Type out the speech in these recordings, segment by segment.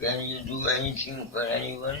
Can you do anything for anyone?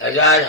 1000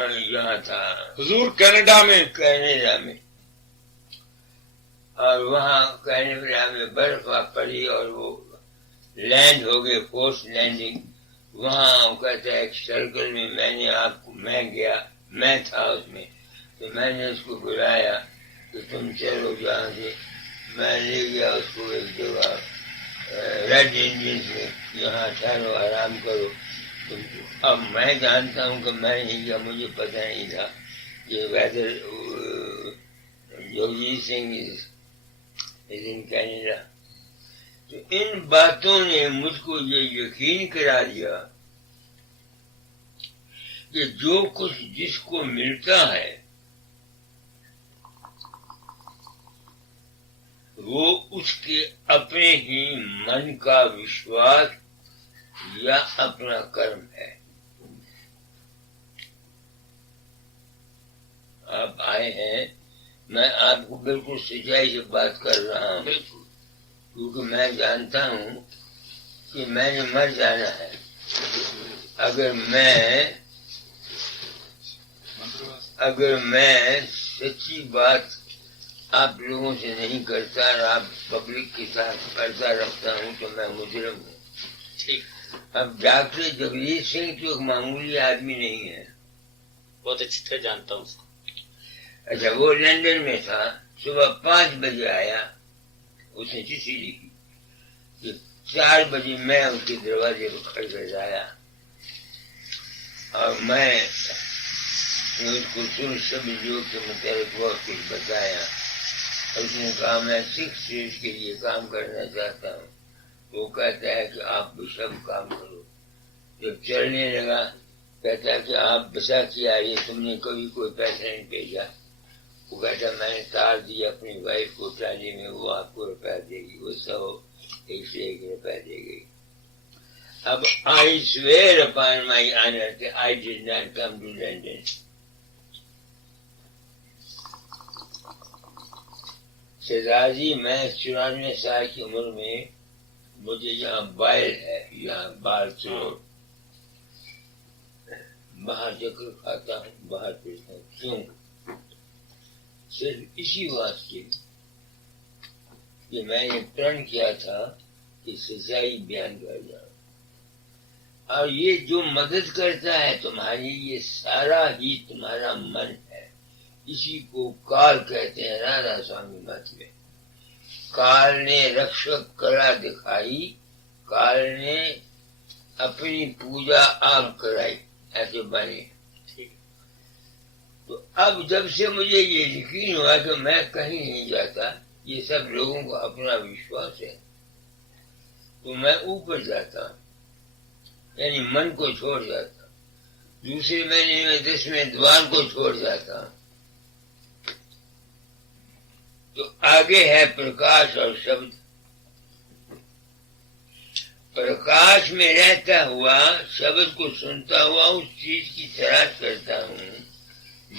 یہاں تھا حضور کینیڈا میں. کینیڈا میں، اور وہاں کینیڈا میں برف پڑی اور وہ لینڈ ہو گئے، فورس لینڈنگ. وہاں وہ کہتا ہے ایک سرکل میں میں گیا، میں تھا اس میں، تو میں نے اس کو بلایا کہ تم چلو جہاں سے. میں لے گیا اس کو ایک جگہ ریڈ انڈینز میں، یہاں ٹھہرو آرام کرو. اب میں جانتا ہوں کہ میں نہیں گیا، مجھے پتہ نہیں تھا کہ weather Jagjit Singh is in Canada. تو ان باتوں نے مجھ کو یہ یقین کرا دیا کہ جو کچھ جس کو ملتا ہے وہ اس کے اپنے ہی من کا وشواس یا اپنا کرم ہے. آپ آئے ہیں، میں آپ کو بالکل سچائی سے بات کر رہا ہوں، کیونکہ میں جانتا ہوں کہ میں نے مر جانا ہے. اگر میں سچی بات آپ لوگوں سے نہیں کرتا اور آپ پبلک کے ساتھ پردہ رکھتا ہوں تو میں مجرم ہوں. اب ڈاکٹر جگجیت سنگھ تو ایک معمولی آدمی نہیں ہے. بہت اچھی طرح جانتا ہوں اس کو. اچھا، وہ لندن میں تھا، صبح 5 بجے آیا، اس نے چٹھی لکھی کہ 4 بجے میں اس کے دروازے پر کھڑ کر آیا، اور میں اس کو سن سمجھو کے متعلق بہت کچھ بتایا. اس نے کہا میں 6 فیٹ کے لیے کام کرنا چاہتا ہوں. وہ کہتا ہے کہ آپ بھی سب کام کرو. جب چلنے لگا کہتا ہے کہ آپ بیساکھی آ رہی، تم نے کبھی کوئی پیسہ نہیں بھیجا. وہ کہتا میں نے تار دی اپنی وائف کو ٹرالی میں، وہ آپ کو روپیہ دے گی، وہ 101 روپیہ دے گی. اب I swear upon my honor that I did not come to London. سردارجی میں 94 سال کی عمر میں مجھے یہاں بائل ہے، یہاں بال چور، باہر چکر کھاتا ہوں، باہر پھرتا ہوں. کیوں؟ صرف اسی واسطے کہ میں نے پرن کیا تھا کہ سچائی بیان کر جاؤں. اور یہ جو مدد کرتا ہے تمہاری، یہ سارا ہی تمہارا من ہے. اسی کو کال کہتے ہیں رادھا سوامی مت میں. کال نے رکشک کلا دکھائی، کال نے اپنی پوجا آپ کرائی، ایسے بنے. تو اب جب سے مجھے یہ یقین ہوا کہ میں کہیں نہیں جاتا، یہ سب لوگوں کو اپنا وشواس ہے، تو میں اوپر جاتا، یعنی من کو چھوڑ جاتا. دوسرے مہینے میں 10ویں دوار کو چھوڑ جاتا. تو آگے ہے پرکاش اور شبد. پرکاش میں رہتا ہوا شبد کو سنتا ہوا اس چیز کی تلاش کرتا ہوں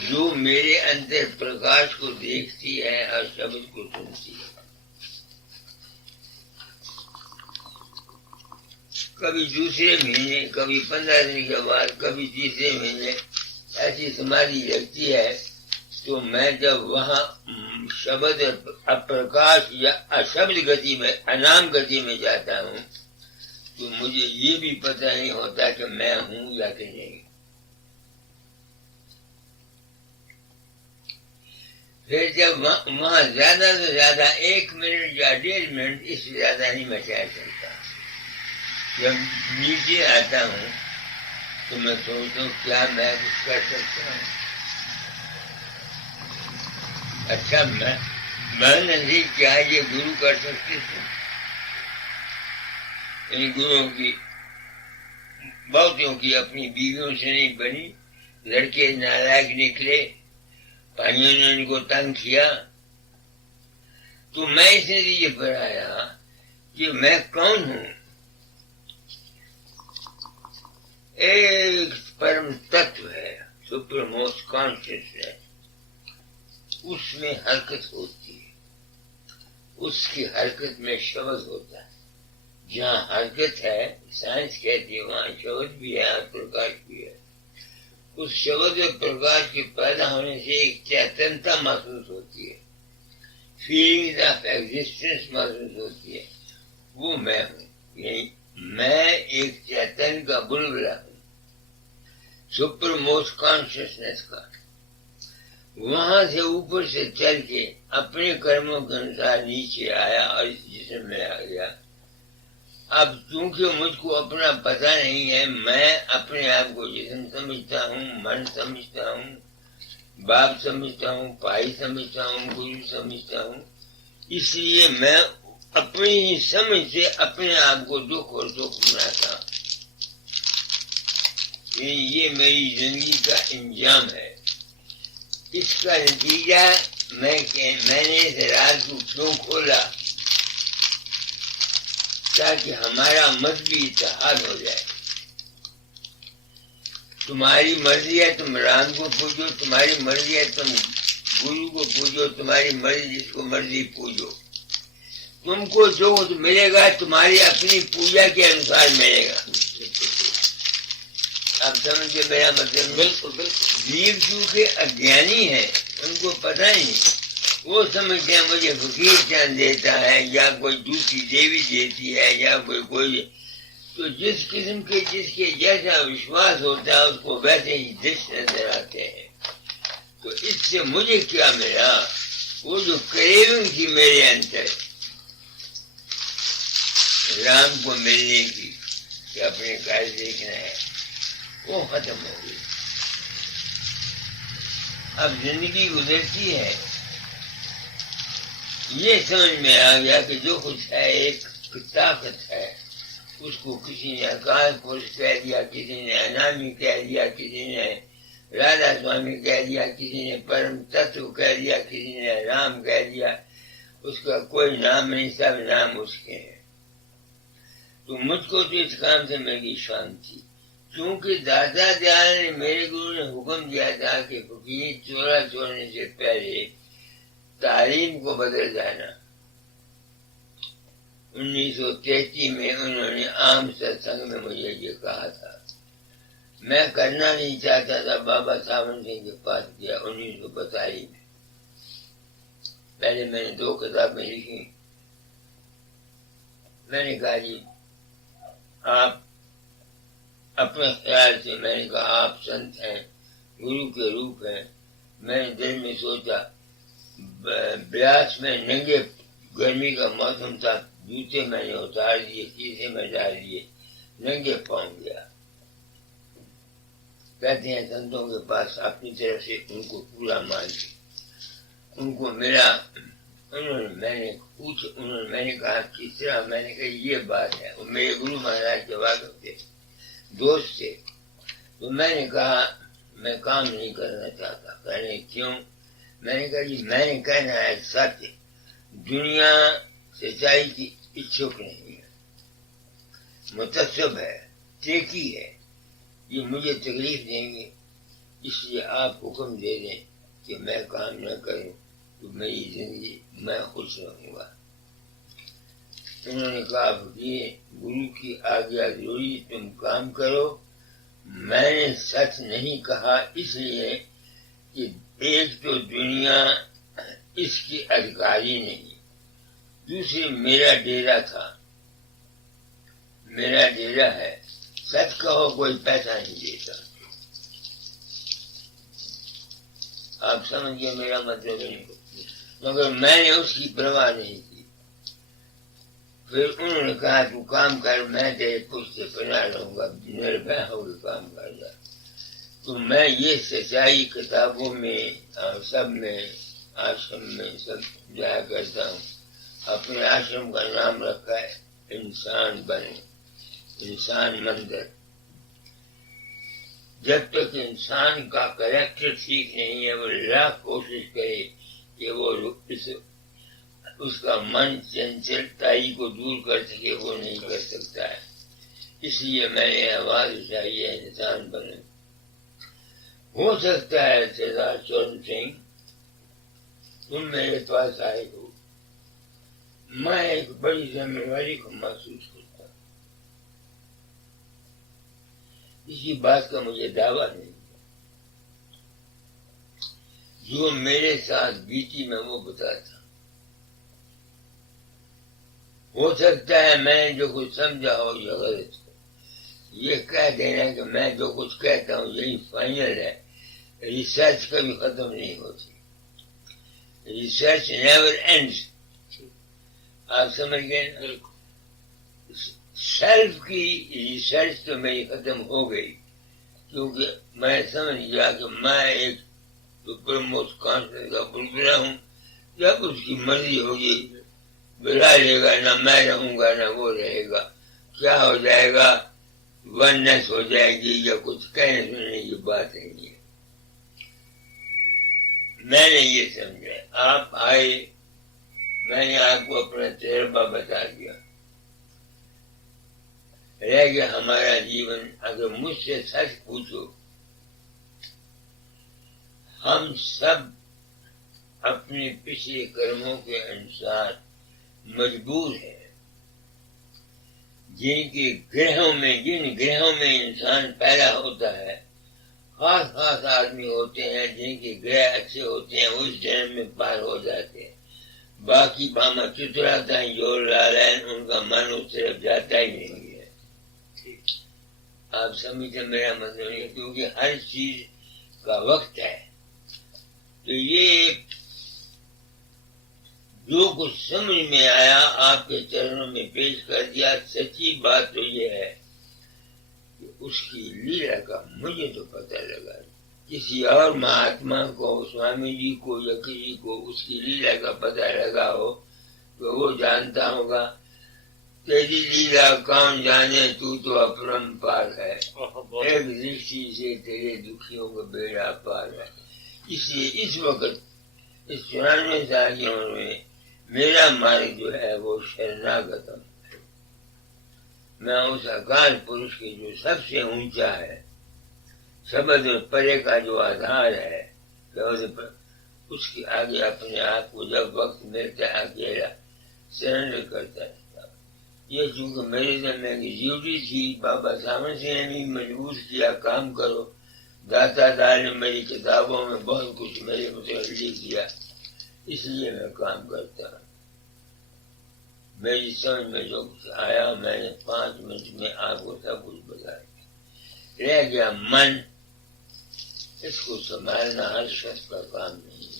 جو میرے اندر پرکاش کو دیکھتی ہے اور شبد کو سنتی ہے. کبھی دوسرے مہینے، کبھی 15 دن کے بعد، کبھی تیسرے مہینے ایسی سمادھی لگتی ہے. تو میں جب وہاں شبد اپرکاش یا اشبد گتی میں، انام گتی میں جاتا ہوں تو مجھے یہ بھی پتہ نہیں ہوتا کہ میں ہوں یا کہ نہیں. پھر جب وہاں زیادہ سے زیادہ 1 منٹ یا 1.5 منٹ، اس سے زیادہ نہیں میں ٹھہر سکتا. جب نیچے آتا ہوں تو میں سوچتا ہوں کیا میں کچھ کر سکتا ہوں. اچھا، میں نہیں، کیا یہ گرو کر سکتے تھے؟ ان گروؤں کی بہتوں کی اپنی بیویوں سے نہیں بنی. لڑکے نالائق نکلے، بھائیوں نے ان کو تنگ کیا. تو میں اس نتیجے پر آیا کہ میں کون ہوں. ایک پرم تتو ہے، سپر موسٹ کانشیسنیس، اس میں حرکت ہوتی ہے، اس کی حرکت میں شبد ہوتا ہے. جہاں حرکت ہے، سائنس کہتی ہے وہاں شبد بھی ہے اور پرکاش بھی ہے. اس شبد پرکاش کے پیدا ہونے سے ایک چیتنتا محسوس ہوتی ہے، فیلنگ آف ایگزسٹنس محسوس ہوتی ہے، وہ میں ہوں، یعنی میں ایک چیتن کا بلبلہ ہوں، سپر موسٹ کانشیسنس کا۔ وہاں سے اوپر سے چل کے اپنے کرموں کے انسار نیچے آیا اور اس جسم میں آ گیا۔ اب چونکہ مجھ کو اپنا پتہ نہیں ہے، میں اپنے آپ کو جسم سمجھتا ہوں، من سمجھتا ہوں، باپ سمجھتا ہوں، بھائی سمجھتا ہوں، گرو سمجھتا ہوں، اس لیے میں اپنی ہی سمجھ سے اپنے آپ کو دکھ اور سکھ بناتا ہوں۔ یہ میری زندگی کا انجام ہے۔ اس کا نتیجہ میں نے اس راز کو کیوں کھولا؟ تاکہ ہمارا مذہبی اتحاد ہو جائے۔ تمہاری مرضی ہے تم رام کو پوجو، تمہاری مرضی ہے تم گرو کو پوجو، تمہاری مرضی جس کو مرضی پوجو، تم کو جو کچھ ملے گا تمہاری اپنی پوجا کے انسار ملے گا۔ آپ سمجھے میرا مطلب؟ بالکل بالکل۔ جیو چونکہ اجنانی ہے، ان کو پتہ ہی نہیں، وہ سمجھتے ہیں مجھے فقیر چاند دیتا ہے یا کوئی دوسری دیوی دیتی ہے یا کوئی تو جس قسم کے جس کے جیسا وشواس ہوتا ہے اس کو ویسے ہی دش نظر آتے ہیں۔ تو اس سے مجھے کیا ملا؟ وہ جو کریونگ تھی میرے اندر رام کو ملنے کی کہ اپنے کاج دیکھنا ہے، وہ ختم ہو گئی۔ اب زندگی گزرتی ہے، یہ سمجھ میں آ گیا کہ جو کچھ ہے ایک طاقت ہے، اس کو کسی نے اکال پورش کہہ دیا، کسی نے انامی کہہ دیا، کسی نے رادھا سوامی کہہ دیا، کسی نے پرم تتو کہہ دیا، کسی نے رام کہہ دیا، اس کا کوئی نام نہیں، سب نام اس کے ہیں۔ تو مجھ کو تو اس کام سے میری شان تھی، کیونکہ دادا دیال نے میرے گرو نے حکم دیا تھا کہ فقیر چورا چھوڑنے سے پہلے تعلیم کو بدل جانا۔ 1933 میں انہوں نے عام ستسنگ میں مجھے یہ کہا تھا۔ میں کرنا نہیں چاہتا تھا، بابا ساون سنگھ کے پاس گیا 1942 میں۔ پہلے میں نے 2 کتابیں لکھی، میں نے کہا جی آپ اپنے خیال سے، میں نے کہا آپ سنت ہیں، گرو کے روپ ہیں۔ میں نے دل میں سوچا، بیاس میں ننگے، گرمی کا موسم تھا، جوتے میں نے اتار دیے، شیشے میں ڈال دیے، ننگے پاؤں گیا۔ کہتے ہیں سنتوں کے پاس اپنی طرف سے ان کو پورا مان دیا، ان کو ملا۔ میں نے کہا کس طرح؟ میں نے کہا یہ بات ہے، وہ میرے گرو مہاراج کے واقف تھے، دوست تھے۔ تو میں نے کہا میں کام نہیں کرنا چاہتا۔ کہنے کیوں؟ میں نے کہا جی میں نے کہنا ہے سچ، دنیا سچائی کی اچھک نہیں ہے، متعصب ہے، ٹیکی ہے، یہ مجھے تکلیف دیں گے، اس لیے آپ حکم دے دیں کہ میں کام نہ کروں تو میری زندگی میں خوش رہوں گا۔ انہوں نے کہا فقیر گرو کی آگیا ضروری، تم کام کرو۔ میں نے سچ نہیں کہا اس لیے کہ ایک تو دنیا اس کی ادھکاری نہیں، دوسری میرا ڈیرا تھا، میرا ڈیرا ہے، سچ کہو کوئی پیسہ نہیں دیتا۔ آپ سمجھ گئے میرا مطلب نہیں، مگر میں نے اس کی پرواہ نہیں کی۔ پھر انہوں نے کہا تو کام کر، میں تیرے پشت سے پناہ لوں گا، نربھے ہو کے کام کر جا۔ تو میں یہ سچائی کتابوں میں اور سب میں، آشرم میں سب جایا کرتا ہوں۔ اپنے آشرم کا نام رکھا ہے انسان بنے، انسان مندر۔ جب تک انسان کا کریکٹر ٹھیک نہیں ہے، وہ لاکھ کوشش کرے کہ وہ اس کا من چنچلتائی کو دور کر سکے، وہ نہیں کر سکتا ہے۔ اس لیے میں نے آواز اٹھائی ہے انسان بنے۔ ہو سکتا ہے سردار چورن سنگھ تم میرے پاس آئے ہو، میں ایک بڑی ذمہ داری کو محسوس کرتا ہوں، کسی بات کا مجھے دعویٰ نہیں، جو میرے ساتھ بیتی میں وہ بتاتا ہوں۔ ہو سکتا ہے میں جو کچھ سمجھا ہو یا غلط ہو، یہ کہہ دینا کہ میں جو کچھ کہتا ہوں یہی فائنل ہے، ریسرچ کبھی ختم نہیں ہوتی، ریسرچ نیور اینڈز۔ آپ سمجھ گئے نا؟ سیلف کی ریسرچ تو میری ختم ہو گئی، کیونکہ میں سمجھ گیا کہ میں ایک سپر موسٹ کانفیڈنس کا بلبلا ہوں، جب اس کی مرضی ہوگی بلا لے گا، نہ میں رہوں گا نہ وہ رہے گا، کیا ہو جائے گا، وننس ہو جائے گی یا کچھ کہنے سننے کی بات نہیں ہے۔ میں نے یہ سمجھا، آپ آئے، میں نے آپ کو اپنا تجربہ بتا دیا، رہ گیا ہمارا جیون۔ اگر مجھ سے سچ پوچھو، ہم سب اپنے پچھلے کرموں کے انسار مجبور ہیں۔ جن گرہوں میں انسان پیدا ہوتا ہے، خاص خاص آدمی ہوتے ہیں جن کے گرہ اچھے ہوتے ہیں، اس جنم میں پار ہو جاتے ہیں۔ باقی باما چتراتا ہے جو لالین، ان کا من اس طرف جاتا ہی نہیں ہے۔ آپ سمجھتے میرا مطلب نہیں، کیونکہ ہر چیز کا وقت ہے۔ تو یہ جو کچھ سمجھ میں آیا آپ کے چرنوں میں پیش کر دیا۔ سچی بات تو یہ ہے کہ اس کی لیلا کا مجھے تو پتہ لگا، کسی اور مہاتما کو، سوامی جی کو یا کسی کو اس کی لیلا کا پتہ لگا ہو تو وہ جانتا ہوگا۔ تیری لیلا کون جانے، تو اپرمپار ہے، ایک دೃಷ್ٹی سے تیرے دکھیوں کا بیڑا پار ہے۔ اس لیے اس وقت اس 94 سال کی عمر میں میرا مارگ جو ہے وہ شرناگتم ہے۔ میں اس اکال پرش کے جو سب سے اونچا ہے، شبد اور پرے کا جو آدھار ہے، اس کے آگے اپنے آپ کو جب وقت ملتا ہے اکیلا سرنڈر کرتا ہے۔ یہ چونکہ میرے ذمہ کی ڈیوٹی تھی، بابا سامن سے نے بھی مجبور کیا کام کرو، داتا دار نے میری کتابوں میں بہت کچھ میرے متعلق لکھ دیا، اس لیے میں کام کرتا ہوں۔ میری سمجھ میں جو کچھ آیا میں نے 5 منٹ میں آپ کو سب کچھ بتا دیا۔ رہ گیا من، اس کو سنبھالنا ہر شخص کا کام نہیں ہے۔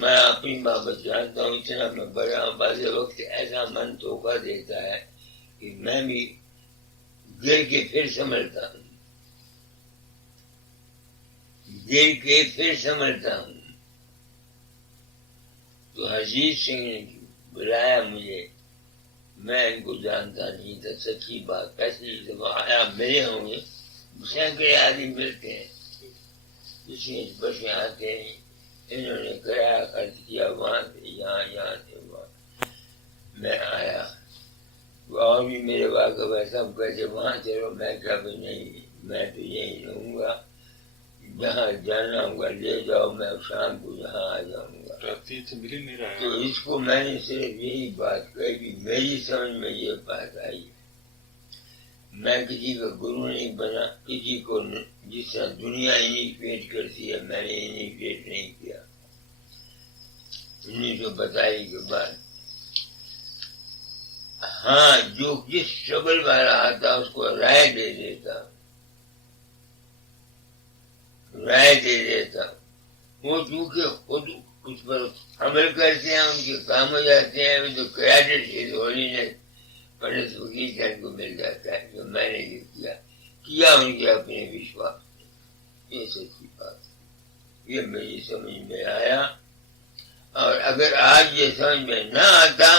میں اپنی بابت جانتا ہوں، اتنا میں بڑا ہوں، بعض وقت ایسا من دھوکہ دیتا ہے کہ میں بھی گر کے پھر سنبھلتا ہوں، تو حجیت سنگھ نے بلایا مجھے، میں ان کو جانتا نہیں تھا، سچی بات۔ پہلی دفعہ آیا، ملے ہوں گے، سینکڑے آدمی ملتے ہیں، اس میں بسیں آتے ہیں، انہوں نے کرایہ خرچ کیا، وہاں سے یہاں سے وہاں۔ میں آیا، اور بھی میرے واقع سب کہتے وہاں چلو، میں کہا بھی نہیں، میں تو یہیں رہوں گا، جہاں جانا ہوگا لے جاؤ، میں شام کو یہاں آ جاؤں گا۔ تو اس کو میں نے صرف یہی بات کہی، میری سمجھ میں یہ بات آئی، میں کسی کا گرو نہیں بنا، کسی کو جس طرح دنیا انیشیٹ کرتی ہے میں نے انیشیٹ نہیں کیا۔ 1942 کے بعد ہاں جو جس شغل والا آتا اس کو رائے دے دیتا، وہ چونکہ خود اس پر عمل کرتے ہیں، ان کے کام ہو جاتے ہیں، تو کریڈٹ از ہولینس پنڈت فقیر چند کو مل جاتا ہے کہ میں نے یہ کیا ان کے اپنے وشواس۔ یہ سچی بات، یہ میری سمجھ میں آیا، اور اگر آج یہ سمجھ میں نہ آتا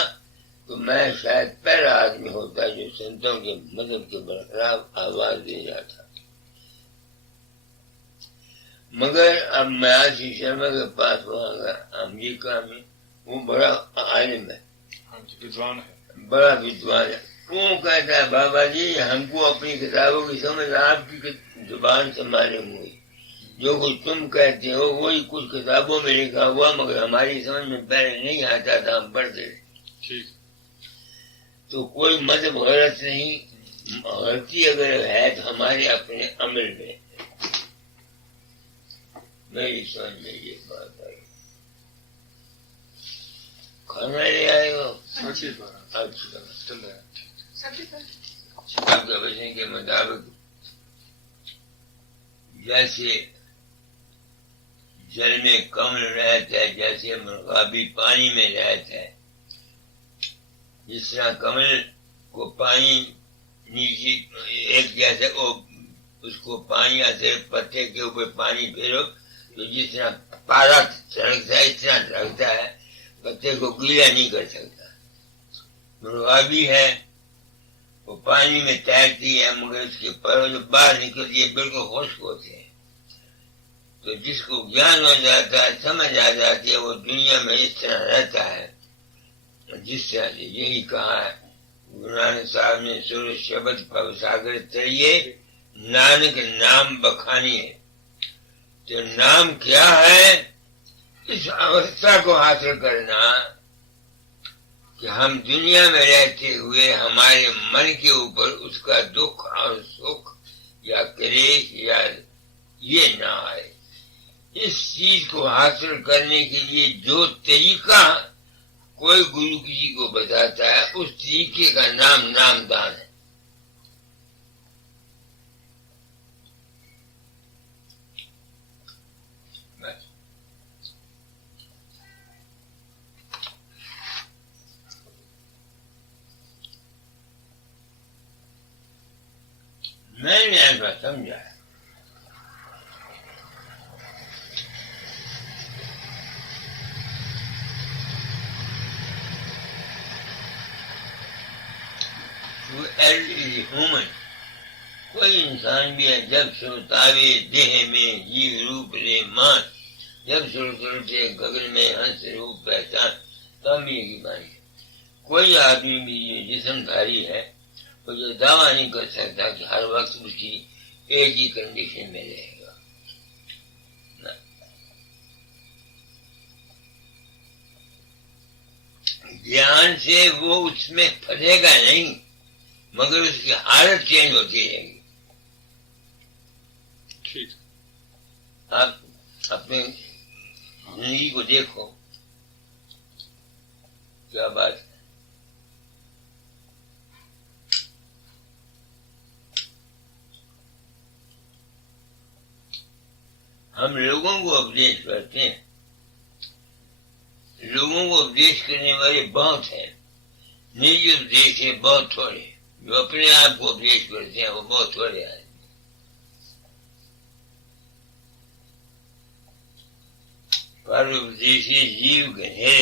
تو میں شاید پہلا آدمی ہوتا جو سنتوں کے مذہب کے برخلاف آواز دے جاتا۔ مگر اب میں آشی شرما کے پاس وہاں گیا امریکہ میں، وہ بڑا عالم ہے، بڑا ودوان ہے۔ وہ کہتا ہے بابا جی ہم کو اپنی کتابوں کی سمجھ آپ کی زبان سے معلوم ہوئی، جو کچھ تم کہتے ہو وہی کچھ کتابوں میں لکھا ہوا، مگر ہماری سمجھ میں پہلے نہیں آتا تھا، ہم پڑھتے تھے۔ تو کوئی مذہب غلط نہیں، غلطی اگر ہے تو ہمارے اپنے عمل میں۔ میری سمجھ میں یہ بات آئی. کھانا لے آئے ہو؟ اچھا. آپ کے بچنے کے مطابق جیسے جل میں کمل رہتا ہے، جیسے مرغابی پانی میں رہتا ہے، جس طرح کمل کو پانی نیچے ایک جیسے اس کو پانی آتے پتے کے اوپر پانی پھیرو تو جس طرح پارا سڑکتا ہے اس طرح سڑکتا ہے، پتے کو گیلا نہیں کر سکتا. مرغابی ہے وہ پانی میں تیرتی ہے مگر اس کے پروں جو باہر نکلتی ہے بالکل خشک ہوتے ہیں. تو جس کو گیان ہو جاتا ہے، سمجھ آ جاتی ہے، وہ دنیا میں اس طرح رہتا ہے جس طرح سے یہی کہا ہے گرو نانک صاحب نے سر شبد پوساگر تریے نانک نام بخانی ہے. تو نام کیا ہے؟ اس اوستھا کو حاصل کرنا کہ ہم دنیا میں رہتے ہوئے ہمارے من کے اوپر اس کا دکھ اور سکھ یا کلیش یا یہ نہ آئے. اس چیز کو حاصل کرنے کے لیے جو طریقہ کوئی گرو کسی کو بتاتا ہے اس طریقے کا نام نامدان ہے. میں نے ایسا سمجھا ہے. ہیومن کوئی انسان بھی ہے جب سلطاوے دیہ میں جیو روپ لے مان، جب سلطے گگن میں ہنس روپ پہچان تب یہ بانی. کوئی آدمی بھی یہ جسم دھاری ہے وہ یہ دعویٰ نہیں کر سکتا کہ ہر وقت اس کی ایک ہی کنڈیشن میں رہے گا. دھیان سے وہ اس میں پھنسے گا نہیں مگر اس کی حالت چینج ہوتی رہے گی. ٹھیک. آپ اپنے زندگی کو دیکھو کیا بات ہے. ہم لوگوں کو اپڈیٹ کرتے ہیں، لوگوں کو اپڈیٹ کرنے والے بہت ہیں، نجی اپڈیٹ ہے بہت تھوڑے، جو اپنے آپ کو اپڈیٹ کرتے ہیں وہ بہت تھوڑے آدمی. پر اپدیشی جیو گہرے،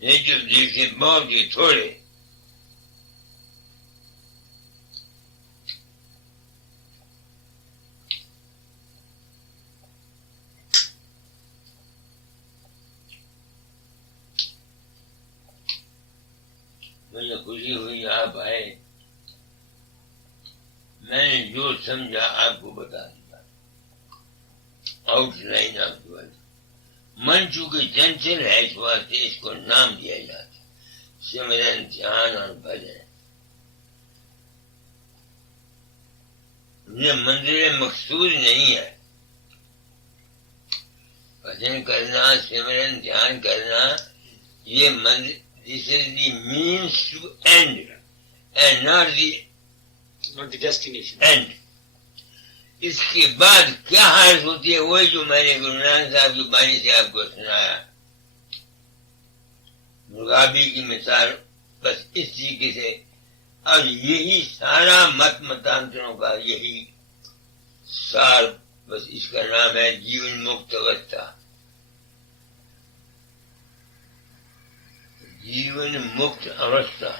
نجی اپڈیٹ بہت ہی تھوڑے. مجھے خوشی ہوئی آپ آئے، میں نے جو سمجھا آپ کو بتا دیا. آؤٹ لائن آف ورڈ من چونکہ چنچل ہے اس واسطے اس کو نام دیا جاتا ہے. سمرن دھیان اور بھجن یہ منزل مقصود نہیں ہے. بھجن کرنا، سمرن دھیان کرنا یہ منزل. This is the means to end and not the destination. end. اس کے بعد کیا حالت ہوتی ہے وہی جو میں نے گرو نانک صاحب کی بانی سے آپ کو سنایا. مرغابی کی مثال بس اس طریقے سے. اور یہی سارا مت متانتروں کا یہی سار، بس اس کا نام ہے جیون مکت اوستھا. جیون مکت اوستھا.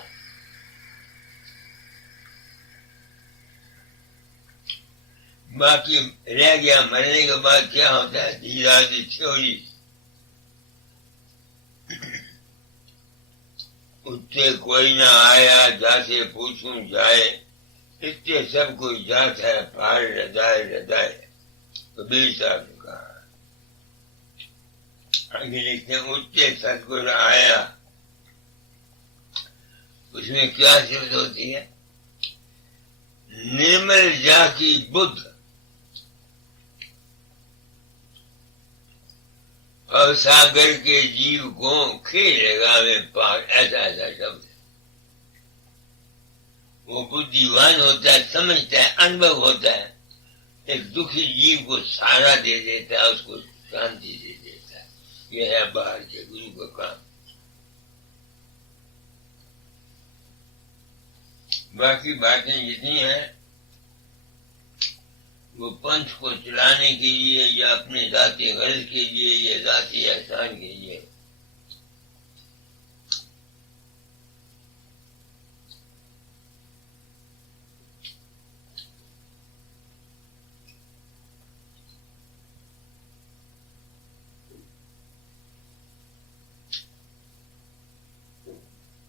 باقی رہ گیا مرنے کے بعد کیا ہوتا ہے دھیراتی تھیوری. اٹھتے کوئی نہ آیا جاتے پوچھوں جائے، اتنے سب کوئی جاتا ہے پار ردائے ردائے. کبیر صاحب نے کہا. آگے لکھتے ہیں اٹھتے ستگور آیا. اس میں کیا صفت ہوتی ہے؟ نرمل جا کی بدھ. اور ساگر کے جیو کو کھیلے گا میں پار، ایسا ایسا شبد ہے۔ وہ بدھیوان ہوتا ہے، سمجھتا ہے، انبھو ہوتا ہے، ایک دکھی جیو کو سہارا دے دیتا ہے، اس کو شانتی دے دیتا ہے۔ یہ ہے باہر کے گرو کا کام۔ باقی باتیں جتنی ہیں وہ پنچ کو چلانے کے لیے یا اپنے ذاتی غرض کے لیے یا ذاتی احسان کے لیے۔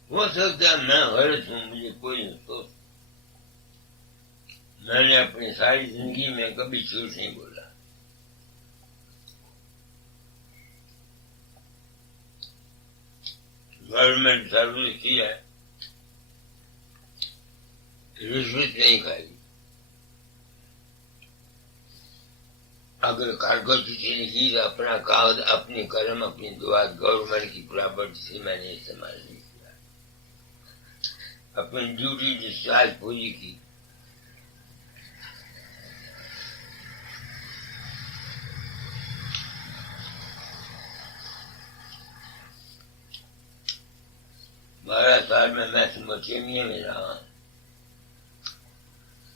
ہو سکتا ہے میں غلط ہوں، مجھے کوئی نہیں سوچ، میں نے اپنی ساری زندگی میں کبھی جھوٹ نہیں بولا۔ گورنمنٹ سروس کی ہے، رشوت نہیں کھائی۔ اگر کارکردگی نے کی تو اپنا کاغذ، اپنی قلم، اپنی دعا، گورنمنٹ کی پراپرٹی سے میں نے استعمال نہیں کیا، اپنی ڈیوٹی ڈسچارج پوری کی۔ 12 سال میں میسوپوٹیمیا میں رہا ہوں،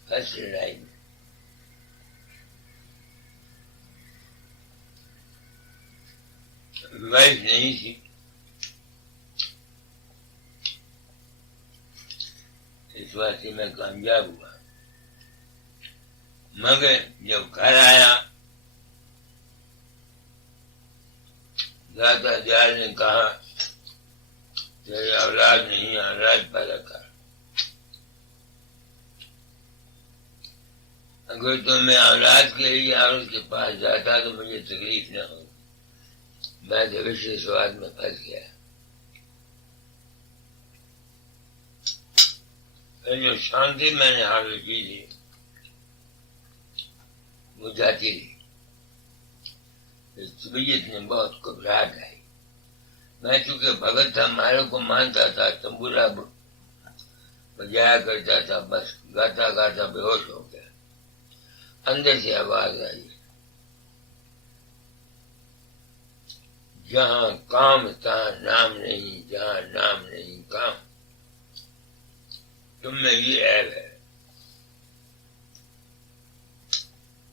فرسٹ لڑائی میں۔ وائف نہیں تھی، اس واسطے میں کامیاب ہوا، مگر جب گھر آیا دادا جال نے کہا تیرے اولاد نہیں، اولاد پیدا کر، اگر تو میں اولاد کے لیے عورت کے پاس جاتا تو مجھے تکلیف نہ ہوتی، میں دوشی سواد میں پھنس گیا۔ جو شانتی میں نے حاصل کی تھی وہ جاتی رہی، اس طبیعت میں بہت گھبراہٹ آئی۔ میں چونکہ بھگت تھا، مالوں کو مانتا تھا، تمبورا بجایا کرتا تھا، بس گاتا گاتا بے ہوش ہو گیا۔ اندر سے آواز آئی، جہاں کام تہاں نام نہیں، جہاں نام نہیں کام، تم میں یہ عیب ہے۔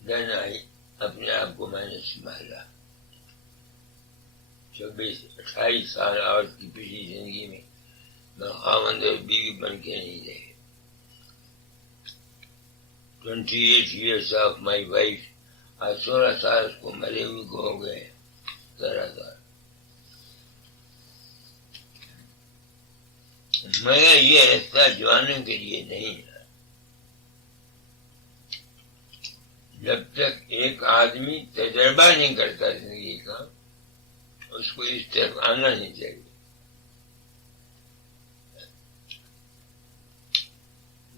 دن آئی، اپنے آپ کو میں نے سنبھالا۔ 26-28 سال عورت کی پچھلی زندگی میں خاوند اور بیوی بن کے نہیں رہے۔ 28 years of my wife، آج 16 سال اس کو مرے ہوئے کو ہو گئے، 13 سال۔ مگر یہ رستہ جوانوں کے لیے نہیں ہے۔ جب تک ایک آدمی تجربہ نہیں کرتا زندگی کا، اس کو اس طرف آنا نہیں چاہیے۔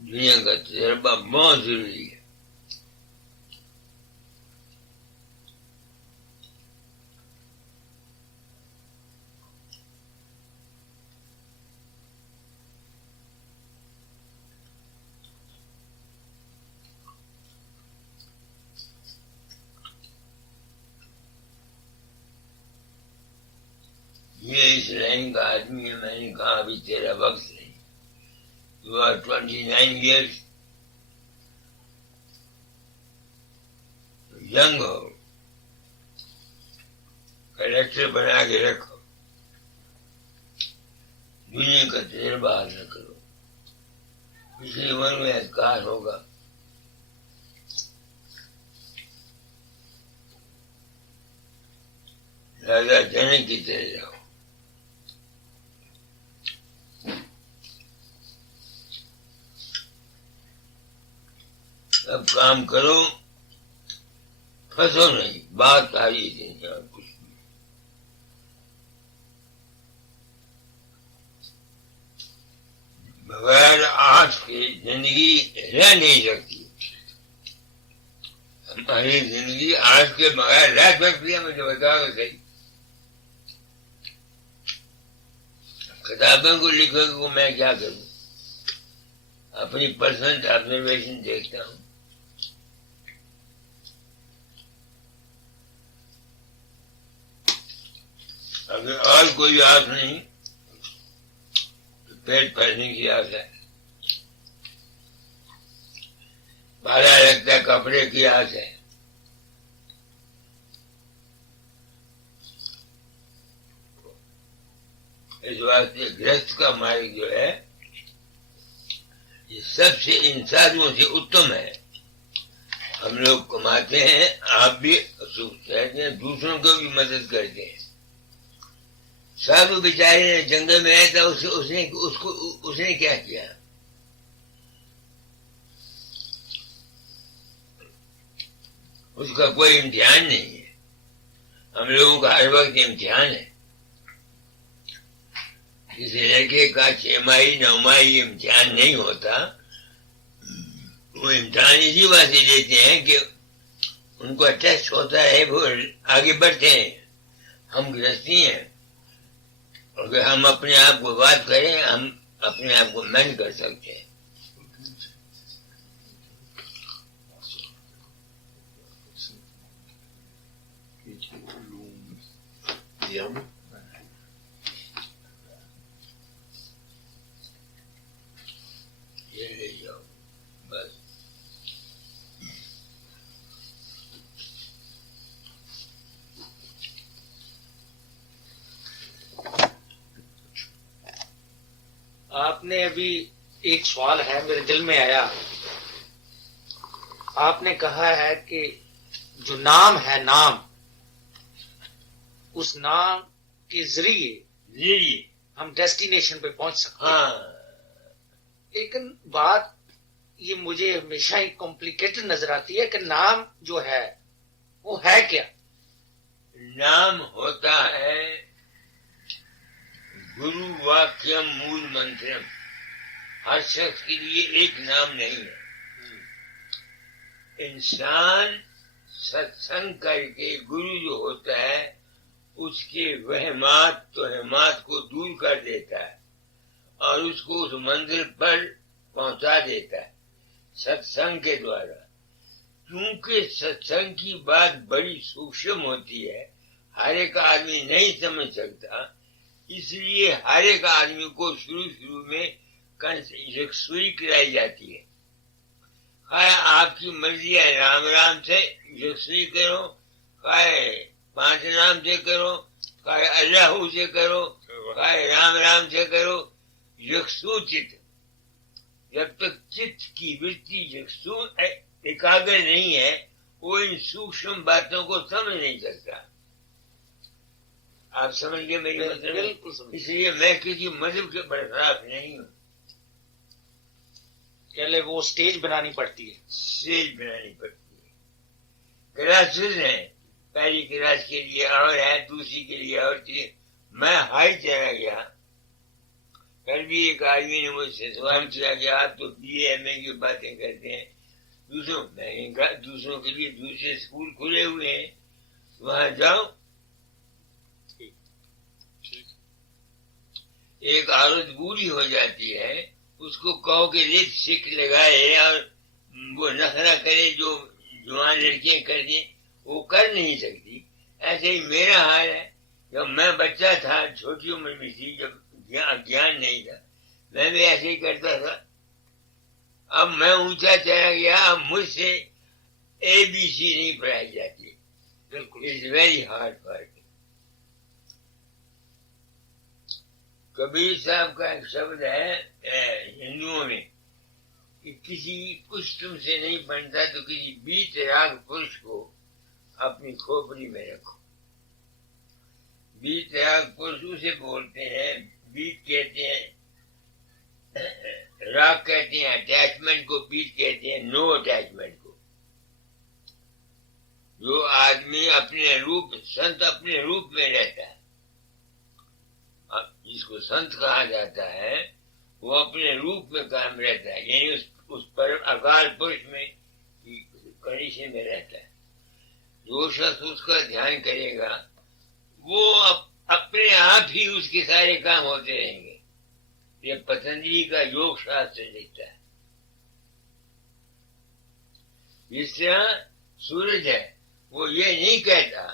دنیا کا تجربہ بہت ضروری ہے۔ یہ اس لائن کا آدمی ہے، میں نے کہا ابھی تیرا وقت نہیں، You are 29 years young who, character بنا کے رکھو، دنیا کا تجربہ حاصل کرو، پچھلی عمر میں اذکار ہوگا۔ راجا جنک کی طرح رہو۔ اب کام کرو، پھنسو نہیں، بات آ رہی تھی اور کچھ نہیں۔ بغیر آج کی زندگی رہ نہیں سکتی، ہماری زندگی آج کے بغیر رہ سکتی ہے؟ مجھے بتاؤ تو صحیح۔ کتابوں کو لکھنے کو میں کیا کروں؟ اپنی پرسنل آبزرویشن دیکھتا ہوں. اگر اور کوئی آس نہیں تو پیٹ بھرنے کی آس ہے. بھالا لگتا ہے کپڑے کی آس ہے. اس واسطے گرہست کا مارگ جو ہے یہ سب سے انسانوں سے اتم ہے. ہم لوگ کماتے ہیں، آپ بھی کہتے ہیں، دوسروں کو بھی مدد کرتے ہیں. سب بیچارے جنگل میں رہتا، اس نے کیا کیا؟ اس کا کوئی امتحان نہیں ہے. ہم لوگوں کا ہر وقت امتحان ہے. کسی لڑکے کا 6 ماہی 9 ماہی امتحان نہیں ہوتا. وہ امتحان اسی واسطے لیتے ہیں کہ ان کو ٹیسٹ ہوتا ہے، وہ آگے بڑھتے ہیں. ہم گرہستی ہیں، اگر ہم اپنے آپ کو بات کریں، ہم اپنے آپ کو مینڈ کر سکتے ہیں. یہ لے جاؤ بس. آپ نے ابھی ایک سوال ہے میرے دل میں آیا. آپ نے کہا ہے کہ جو نام ہے، نام، اس نام کے ذریعے جی ہم ڈیسٹینیشن پہ پہنچ سکتے ہیں. ہاں. لیکن بات یہ مجھے ہمیشہ ہی کمپلیکیٹڈ نظر آتی ہے کہ نام جو ہے وہ ہے کیا؟ نام ہوتا ہے گرو واکیم مول منترم. ہر شخص کے لیے ایک نام نہیں ہے. انسان ستسنگ کر کے گرو جو ہوتا ہے اس کے وہمات توہمات کو دور کر دیتا ہے اور اس کو اس منزل پر پہنچا دیتا ہے ستسنگ کے دوارا. کیونکہ ستسنگ کی بات بڑی سوکشم ہوتی ہے، ہر ایک آدمی نہیں سمجھ سکتا، اس لیے ہر ایک آدمی کو شروع میں یکسوئی کرائی جاتی ہے. خواہ آپ کی مرضی ہے رام رام سے یکسوئی کرو، خواہ 5 نام سے کرو، خواہ اللہ سے کرو، خواہ رام رام سے کرو. یکسو چت، جب تک چت کی ورتی یکسو ایکاگر نہیں ہے وہ ان سوکشم باتوں کو سمجھ نہیں سکتا. آپ سمجھ گئے میری مطلب؟ بالکل سمجھ. اس لیے میں کسی مذہب کے برخلاف نہیں ہوں. پہلے وہ سٹیج بنانی پڑتی ہے. سیج بنانی پڑتی ہے. کلاسز ہیں، پہلی کلاس کے لیے اور ہے، دوسری کے لیے اور تھی. میں ہائی چلا گیا. کل بھی ایک آدمی نے مجھ سے سوال کیا کہ آپ تو بی اے ایم اے کی باتیں کرتے ہیں، دوسروں کے لیے دوسرے اسکول کھلے ہوئے ہیں، وہاں جاؤ. ایک عورت بوڑھی ہو جاتی ہے، اس کو کہو کہ لپسٹک لگائے اور وہ نخرہ کرے جو جوان لڑکیاں کرتی ہیں، وہ کر نہیں سکتی. ایسے ہی میرا حال ہے. جب میں بچہ تھا، چھوٹی عمر میں تھی، جب گیان نہیں تھا، میں بھی ایسے ہی کرتا تھا. اب میں اونچا چلا گیا، اب مجھ سے ABC نہیں پڑھائی جاتی. بالکل. It's very hard work. کبیر صاحب کا ایک شبد ہے ہندوؤں میں کہ کچھ تم سے نہیں بنتا تو کسی بیت راگ پرش کو اپنی کھوپڑی میں رکھو. بیت راگ پرش اسے بولتے ہیں، بیت کہتے ہیں، راگ کہتے ہیں اٹیچمنٹ کو، بیت کہتے ہیں نو اٹیچمنٹ کو. جو آدمی اپنے روپ، سنت اپنے روپ میں رہتا ہے، جس کو سنت کہا جاتا ہے، وہ اپنے روپ میں قائم رہتا ہے، یعنی اس پر اکال پرش میں کنڈیشن میں رہتا ہے. جو شخص اس کا دھیان کرے گا وہ اپنے آپ ہی اس کے سارے کام ہوتے رہیں گے. یہ پتنجلی کا یوگ شاستر لکھتا ہے. جس طرح سورج ہے وہ یہ نہیں کہتا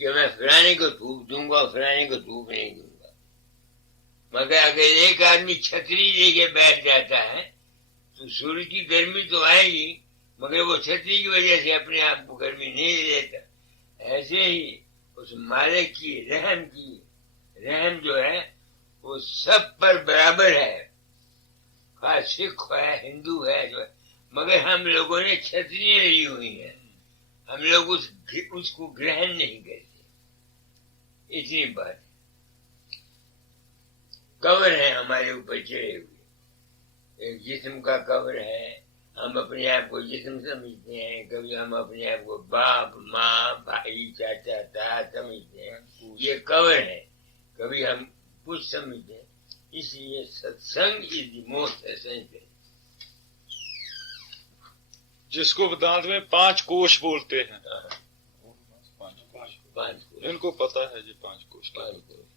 کہ میں فلانے کو دھوپ دوں گا فلانے کو دھوپ نہیں دوں گا، مگر اگر ایک آدمی چھتری لے کے بیٹھ جاتا ہے تو سورج کی گرمی تو آئے گی، مگر وہ چھتری کی وجہ سے اپنے آپ کو گرمی نہیں لے لیتا. ایسے ہی اس مالک کی رحم جو ہے وہ سب پر برابر ہے، خواہ سکھ ہے ہندو ہے جو ہے، مگر ہم لوگوں نے چھتریاں لی ہوئی ہیں، ہم لوگ اس کو گرہن نہیں کرتے. اتنی بات ہے. کور ہے ہمارے اوپر چڑھے ہوئے، ایک جسم کا کور ہے. ہم اپنے آپ کو جسم سمجھتے ہیں، کبھی ہم اپنے آپ کو باپ ماں بھائی چاچا تایا سمجھتے ہیں، یہ کور ہے. کبھی ہم کچھ سمجھتے ہیں. اس لیے ستسنگ از دی موسٹ اسینشل. جس کو ویدانت میں 5 کوش بولتے ہیں، 5 ان کو پتا ہے جی 5 کوش کیا ہوتے ہیں.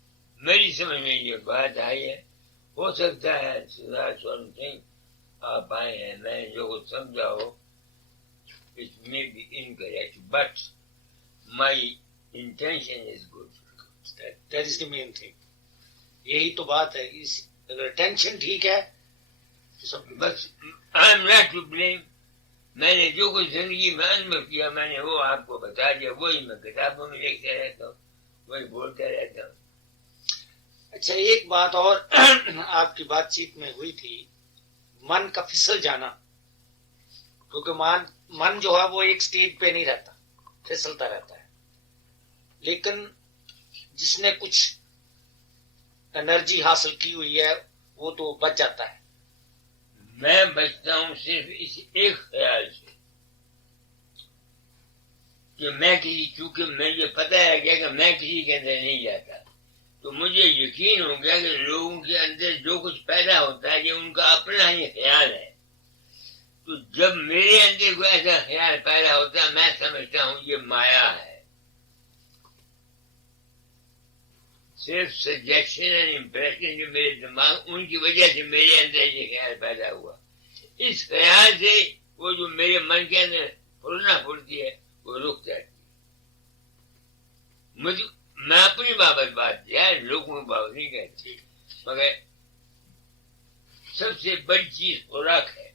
میری سمجھ میں یہ بات آئی ہے. ہو سکتا ہے سردار سورن سنگھ آپ آئے ہیں، میں جو کچھ سمجھا ہو it may be incorrect but my intention is good. That is the main thing. یہی تو بات ہے. اگر ٹینشن ٹھیک ہے تو سب بس I am not to blame. میں نے جو کچھ زندگی میں عزم کیا میں نے وہ آپ کو بتا دیا، وہی میں کتابوں میں لکھتا رہتا ہوں، وہی بولتا رہتا ہوں. اچھا ایک بات اور آپ کی بات چیت میں ہوئی تھی، من کا پھسل جانا. کیونکہ من جو ہے وہ ایک سٹیج پہ نہیں رہتا، پھسلتا رہتا ہے. لیکن جس نے کچھ انرجی حاصل کی ہوئی ہے وہ تو بچ جاتا ہے. میں بچتا ہوں صرف اس ایک خیال سے کہ میں چونکہ مجھے پتہ ہے گیا کہ میں کسی کے اندر نہیں جاتا، تو مجھے یقین ہو گیا کہ لوگوں کے اندر جو کچھ پیدا ہوتا ہے یہ ان کا اپنا ہی خیال ہے. تو جب میرے اندر کوئی ایسا خیال پیدا ہوتا ہے میں سمجھتا ہوں یہ مایا ہے، صرف سجیشن اینڈ امپریشن جو میرے دماغ ان کی وجہ سے میرے اندر یہ خیال پیدا ہوا. اس خیال سے وہ جو میرے من کے اندر پھرنا پھرتی ہے وہ رک جاتی ہے. میں اپنی بابت بات یار لوگوں کی بابت نہیں کہتی، مگر سب سے بڑی چیز خوراک ہے.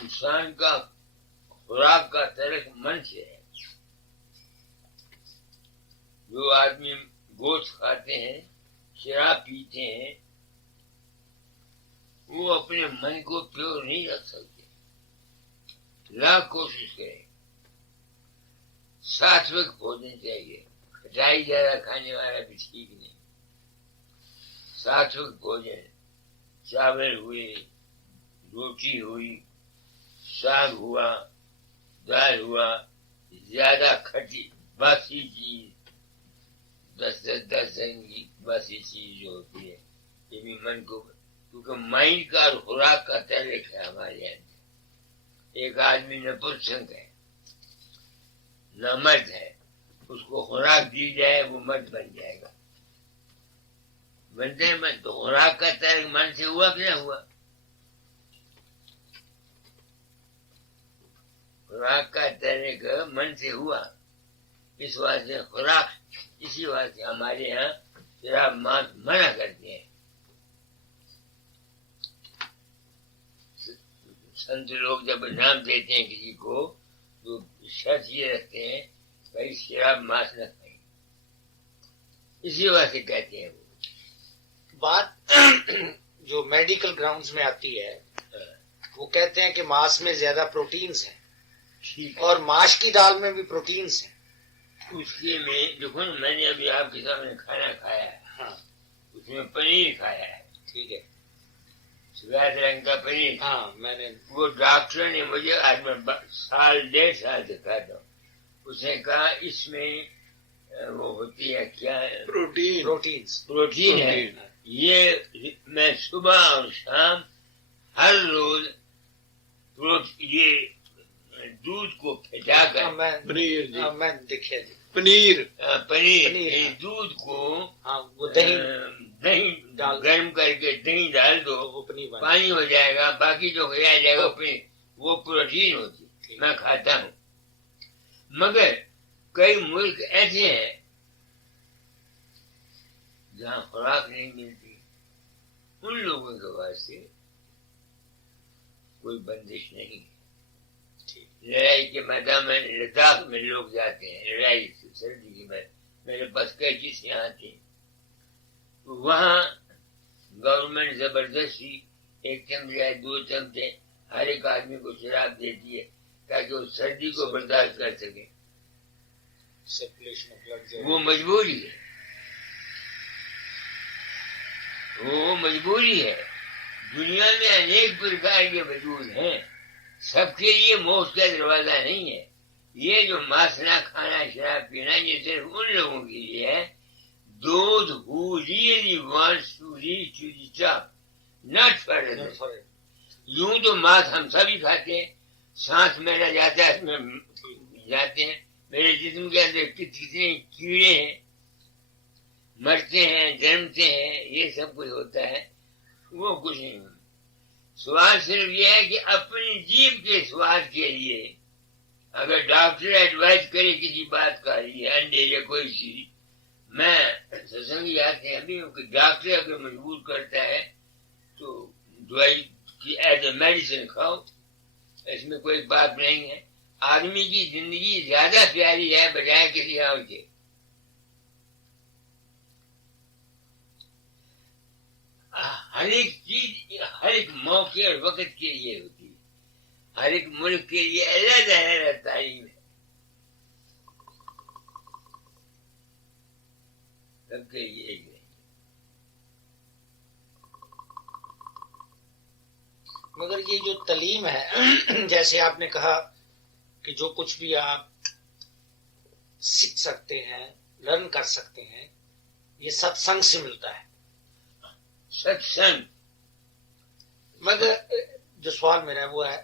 انسان کا خوراک کا تعلق من سے ہے. جو آدمی گوشت کھاتے ہیں شراب پیتے ہیں وہ اپنے من کو پیور نہیں رکھ سکتے. لاکھ کوشش کریں. ساتوک بھوجن چاہیے. کھٹائی زیادہ کھانے والا بھی ٹھیک نہیں. ساتوک بھوجن، چاول ہوئے، روٹی ہوئی، ساگ ہوا، دال ہوا، زیادہ کھٹی باسی چیز 10 دن کی باسی چیز جو ہوتی ہے یہ بھی من کو، کیونکہ مائنڈ کا اور خوراک کا تعلق ہے ہمارے اندر. ایک آدمی نپنسک ہے، نہ مرد ہے، اس کو خوراک دی جائے وہ مرد بن جائے گا. بنتے من تو خوراک کا تعلق من سے ہوا کہ نہ ہوا؟ خوراک کا تعلق من سے ہوا. اس واسطے خوراک، اسی واسطے ہمارے یہاں شراب ماس منع کرتے ہیں. سنت لوگ جب نام دیتے ہیں کسی کو تو شرط یہ رکھتے ہیں بھائی شراب ماس نہ کھائیں. اسی واسطے کہتے ہیں. وہ بات جو میڈیکل گراؤنڈز میں آتی ہے وہ کہتے ہیں کہ ماس میں زیادہ پروٹینز ہیں اور ماش کی دال میں بھی پروٹینز ہیں. اس کے میں دیکھو میں نے ابھی آپ کے سامنے کھانا کھایا ہے، ہاں اس میں پنیر کھایا ہے، ٹھیک ہے. سفید رنگ کا پنیر. ہاں میں نے وہ ڈاکٹر نے مجھے آج میں 1.5 سال سے کھاتا ہوں، اس نے کہا اس میں وہ ہوتی ہے کیا ہے پروٹین ہے. یہ میں صبح اور شام ہر روز یہ دودھ کو پھٹا کر میں دیکھے پنیر دودھ کو ہاں وہ دہی دہی ڈال گرم کر کے دہی ڈال دو، وہ پنیر بن پانی ہو جائے گا، باقی جو کھایا جائے گا وہ پروٹین ہوتی ہے، میں کھاتا ہوں۔ مگر کئی ملک ایسے ہیں جہاں خوراک نہیں ملتی، ان لوگوں کے واسطے کوئی بندش نہیں ہے۔ لڑائی کے میدان میں لداخ میں لوگ جاتے ہیں، لڑائی سردی کی میں میرے پاس کئی چیزیں آتی ہیں، وہاں گورنمنٹ زبردستی 1 چمچ یا 2 چمچے ہر ایک آدمی کو شراب دیتی ہے تاکہ وہ سردی کو برداشت کر سکے۔ وہ مجبوری ہے، وہ مجبوری ہے۔ دنیا میں انیک پرکار کے وجود ہیں، سب کے لیے موت کا دروازہ نہیں ہے۔ یہ جو ماسنا کھانا شراب پینا یہ صرف ان لوگوں کے لیے ہے those who really wants to reach to the top, not for others. یوں تو ماس ہم سبھی کھاتے ہیں، سانس میرا جاتا ہے، اس میں جاتے ہیں، میرے جسم کے اندر کتنے کیڑے ہیں، مرتے ہیں، جنمتے ہیں، یہ سب کچھ ہوتا ہے، وہ کچھ نہیں۔ سوال صرف یہ ہے کہ اپنی جیب کے سواد کے لیے اگر ڈاکٹر ایڈوائز کرے کسی بات کا لیے انڈے یا کوئی چیز، میں ستسنگ آتے ہیں ابھی کہ ڈاکٹر اگر مجبور کرتا ہے تو دوائی کی ایز اے میڈیسن کھاؤ، اس میں کوئی بات نہیں ہے۔ آدمی کی زندگی زیادہ پیاری ہے بجائے کسی اور کے۔ ہر ایک چیز ہر ایک موقع اور وقت کے لیے ہوتی ہے، ہر ایک ملک کے لیے علیحدہ علیحدہ تعلیم ہے، سب کے لیے ایک نہیں۔ مگر یہ جو تعلیم ہے جیسے آپ نے کہا کہ جو کچھ بھی آپ سیکھ سکتے ہیں، لرن کر سکتے ہیں، یہ ست سنگ سے ملتا ہے۔ ست سنگ مگر جو سوال میرا ہے وہ ہے،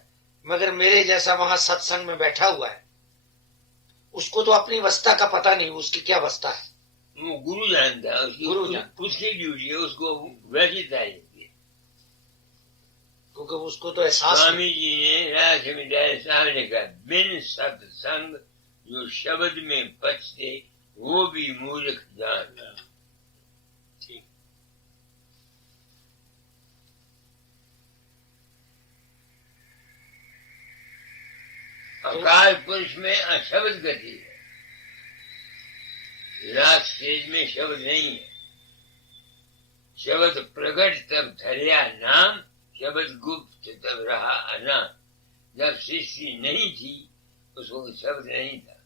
مگر میرے جیسا وہاں ست سنگ میں بیٹھا ہوا ہے، اس کو تو اپنی وسطہ کا پتہ نہیں، اس کی کیا وسطہ ہے؟ وہ گرو جانتا ہے، گرو جانتا ہے، اس کی ڈیوٹی ہے، اس کو ویسی تعلیم دی ہے۔ کیونکہ اس کو تو احساس نہیں۔ سوامی جی نے راج سمیدائے صاحب نے کہا بن ست سنگ جو شبد میں پچتے وہ بھی مورخ جان۔ اکال پرش میں اشبد گتی ہے، لاکھ اسٹیج میں شبد نہیں ہے۔ شبد پرگٹ تب دھریا نام، شبد گپت تب رہا انام۔ جب سرشٹی نہیں تھی اس کو شبد نہیں تھا،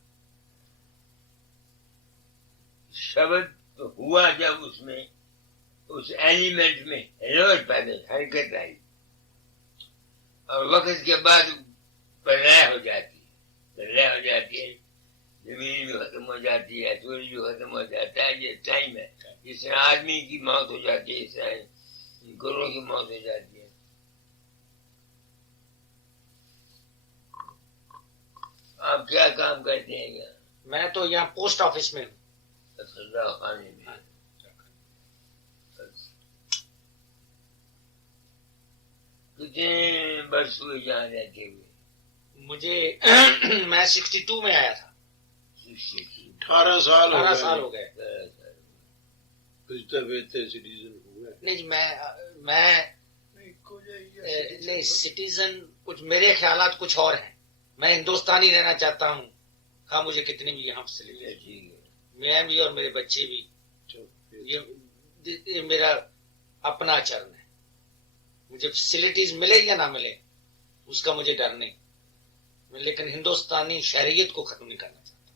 شبد تو ہوا جب اس میں اس ایلیمنٹ میں ہلوٹ پیدا حرکت آئی، اور وقت کے بعد پرلے ہو جاتی ہے، پرلے ہو جاتی ہے، زمین بھی ختم ہو جاتی ہے، سورج بھی ختم ہو جاتا ہے۔ یہ ٹائم ہے، جس طرح آدمی کی موت ہو جاتی ہے اس طرح گروہ کی موت ہو جاتی ہے۔ آپ کیا کام کرتے ہیں کیا؟ میں تو یہاں پوسٹ آفس میں ہوں۔ خانے میں کتنے برس ہوئے جہاں رہتے ہوئے؟ مجھے میں 62 میں آیا تھا، 18 سال 18 سال ہو گئے۔ سٹیزن ہوئے نہیں جی، میں نہیں سٹیزن، کچھ میرے خیالات کچھ اور ہیں۔ میں ہندوستانی رہنا چاہتا ہوں، ہاں مجھے کتنی بھی یہاں فیسلٹی، میں بھی اور میرے بچے بھی، یہ میرا اپنا چرن ہے۔ مجھے فیسلٹیز ملے یا نہ ملے اس کا مجھے ڈر نہیں، لیکن ہندوستانی شہریت کو ختم نہیں کرنا چاہتا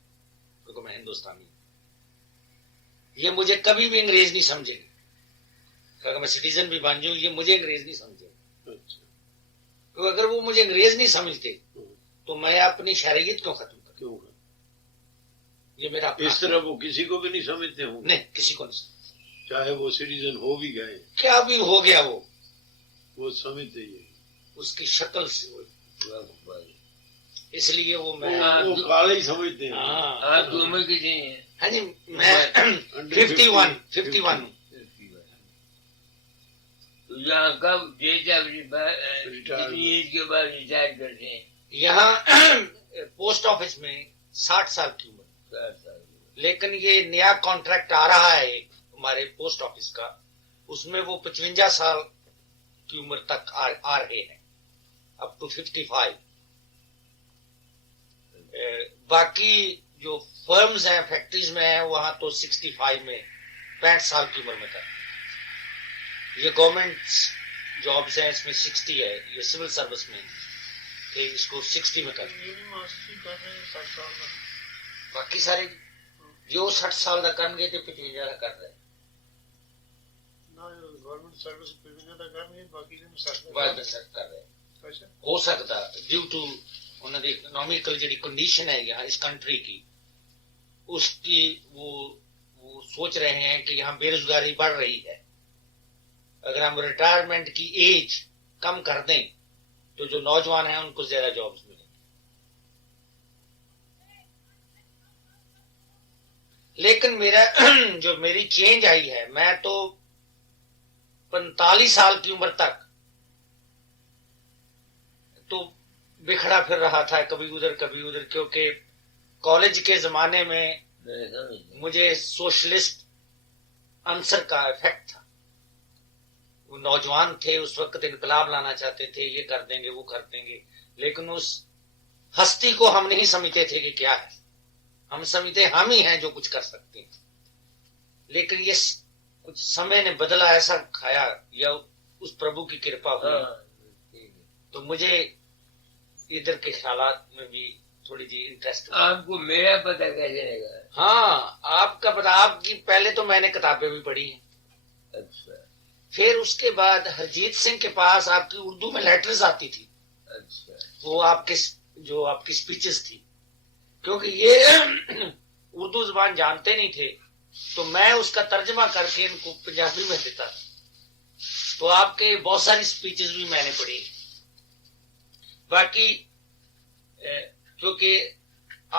کیونکہ میں ہندوستانی ہوں۔ یہ مجھے کبھی بھی انگریز نہیں سمجھے گی، اگر میں سٹیزن بھی بن جاؤں یہ مجھے انگریز نہیں سمجھے گا، کیونکہ اگر وہ مجھے انگریز نہیں سمجھتے تو میں اپنی شہریت کیوں ختم کروں؟ کیوں؟ یہ میرا اس طرح وہ کسی کو بھی نہیں سمجھتے ہوں، نہیں، کسی کو نہیں سمجھتے، چاہے وہ سٹیزن ہو بھی گئے، کیا بھی ہو گیا وہ سمجھتے ہی ہیں۔ اس کی شکل سے اس لیے وہ میں وہ کالے ہی سمجھتے ہیں۔ ہاں آپ کی عمر کتنی ہے؟ ہاں جی، میں 51 ہوں۔ تو یہاں کب ڈیٹ آف کتنی ایج کے بعد ریٹائر کرتے ہیں؟ یہاں پوسٹ آفس میں 60 سال کی عمر، 4 سال لیکن یہ نیا کانٹریکٹ آ رہا ہے ہمارے پوسٹ آفس کا، اس میں وہ 55 سال کی عمر تک آ رہے ہیں، اپ ٹو 55۔ باقی جو فرمز ہیں فیکٹریز میں ہیں وہاں تو 65 میں 65 سال کی عمر میں کرتے ہیں۔ یہ گورنمنٹ جابز ہیں اس میں 60 ہے، یہ سول سروس میں کہ اس کو 60 میں کرتے ہیں۔ باقی سارے جو 60 سال کا کر گئے تھے 55 کا کر رہے ہیں۔ گورنمنٹ سروس باقی کر رہے ہیں۔ ہو سکتا ڈیو ٹو انہوں نے اکنامیکل جڑی کنڈیشن ہے یہاں اس کنٹری کی، اس کی وہ سوچ رہے ہیں کہ یہاں بے روزگاری بڑھ رہی ہے، اگر ہم ریٹائرمنٹ کی ایج کم کر دیں تو جو نوجوان ہیں ان کو زیادہ جابز ملیں گے۔ لیکن میری چینج آئی ہے، میں تو 45 سال کی عمر تک تو بکھڑا پھر رہا تھا، کبھی ادھر کبھی ادھر، کیونکہ کالج کے زمانے میں مجھے سوشلسٹ عنصر کا افیکٹ تھا۔ وہ نوجوان تھے اس وقت، انقلاب لانا چاہتے تھے، یہ کر دیں گے وہ کر دیں گے، لیکن اس ہستی کو ہم نہیں سمجھتے تھے کہ کیا ہے، ہم سمجھتے ہم ہی ہیں جو کچھ کر سکتے ہیں۔ لیکن یہ کچھ سمے نے بدلا، ایسا کھایا یا اس پربھو کی کرپا ہوئی تو مجھے ادھر کے خیالات میں بھی تھوڑی جی انٹرسٹ۔ آپ کو میرا پتہ کیسے لگا؟ ہاں آپ کا پتہ، آپ کی پہلے تو میں نے کتابیں بھی پڑھی ہیں، اچھا پھر اس کے بعد ہرجیت سنگھ کے پاس آپ کی اردو میں لیٹرز آتی تھی، اچھا وہ آپ کی اسپیچز تھی، کیونکہ یہ اردو زبان جانتے نہیں تھے تو میں اس کا ترجمہ کر کے ان کو پنجابی میں دیتا تھا، تو آپ کے بہت ساری اسپیچز بھی میں نے پڑھی۔ باقی کیونکہ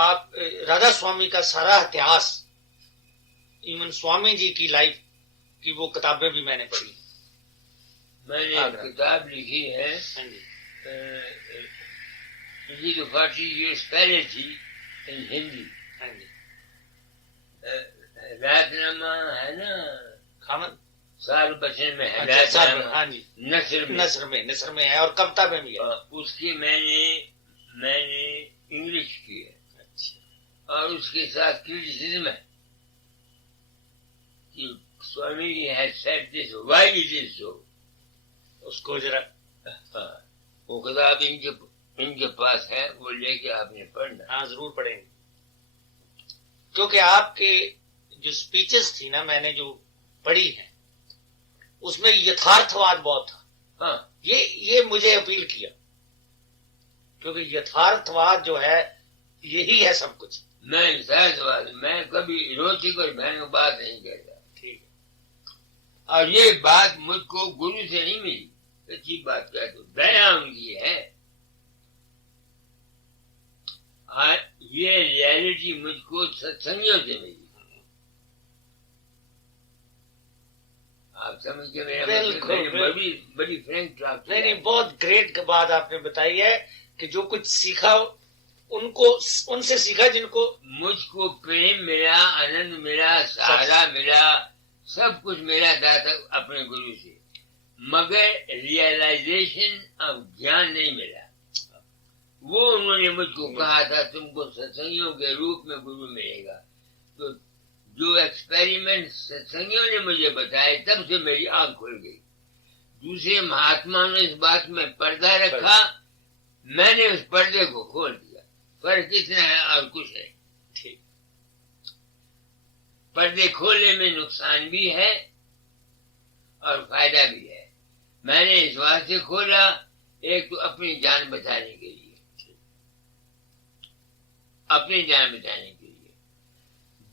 آپ رادھا سوامی کا سارا اتہاس، ایون سوامی جی کی لائف کی وہ کتابیں بھی میں نے پڑھی۔ میں نے کتاب لکھی ہے، ہاں جی، یہ جو 40 years پہلے تھی ہندی، ہاں جی، رات نامہ ہے نا، خامد سال بچن میں ہے، ہاں جی، نثر میں ہے اور کبتا میں بھی ہے۔ اس کی میں نے انگلش کی ہے، اور اس کے ساتھ کرٹیسزم ہے کہ Swami ji has said this, why it is so, اس کو ذرا وہ کتاب ان کے پاس ہے، وہ لے کے آپ نے پڑھنا۔ ہاں ضرور پڑھیں گے، کیونکہ آپ کے جو سپیچز تھی نا میں نے جو پڑھی ہیں اس میں یتھارتھواد بہت تھا۔ ہاں یہ مجھے اپیل کیا، کیونکہ یتھارتھواد جو ہے یہی ہے سب کچھ۔ میں کبھی روٹی کو بہن کو بات نہیں کرتا، ٹھیک ہے، اور یہ بات مجھ کو گرو سے نہیں ملی، سچی بات کہہ تو بیان کی ہے، اور یہ ریالٹی مجھ کو ستسنگیوں سے ملی۔ آپ سمجھ کے میرا بڑی فرینک ٹاک۔ نہیں بہت گریٹ بات آپ نے بتائی ہے کہ جو کچھ سیکھا ان سے سیکھا جن کو مجھ کو پریم ملا، آنند ملا، سہارا ملا، سب کچھ ملا تھا اپنے گرو سے، مگر ریئلائزیشن آف گیان نہیں ملا۔ وہ انہوں نے مجھ کو کہا تھا تم کو ستسنگیوں کے روپ میں گرو ملے گا، تو جو ایکسپیریمنٹ ستسنگیوں نے مجھے بتائے تب سے میری آنکھ کھل گئی۔ دوسرے مہاتما نے اس بات میں پردہ رکھا، میں نے اس پردے کو کھول دیا، فرق اتنا ہے اور کچھ ہے۔ ٹھیک، پردے کھولنے میں نقصان بھی ہے اور فائدہ بھی ہے۔ میں نے اس واسطے کھولا، ایک تو اپنی جان بچانے کے لیے،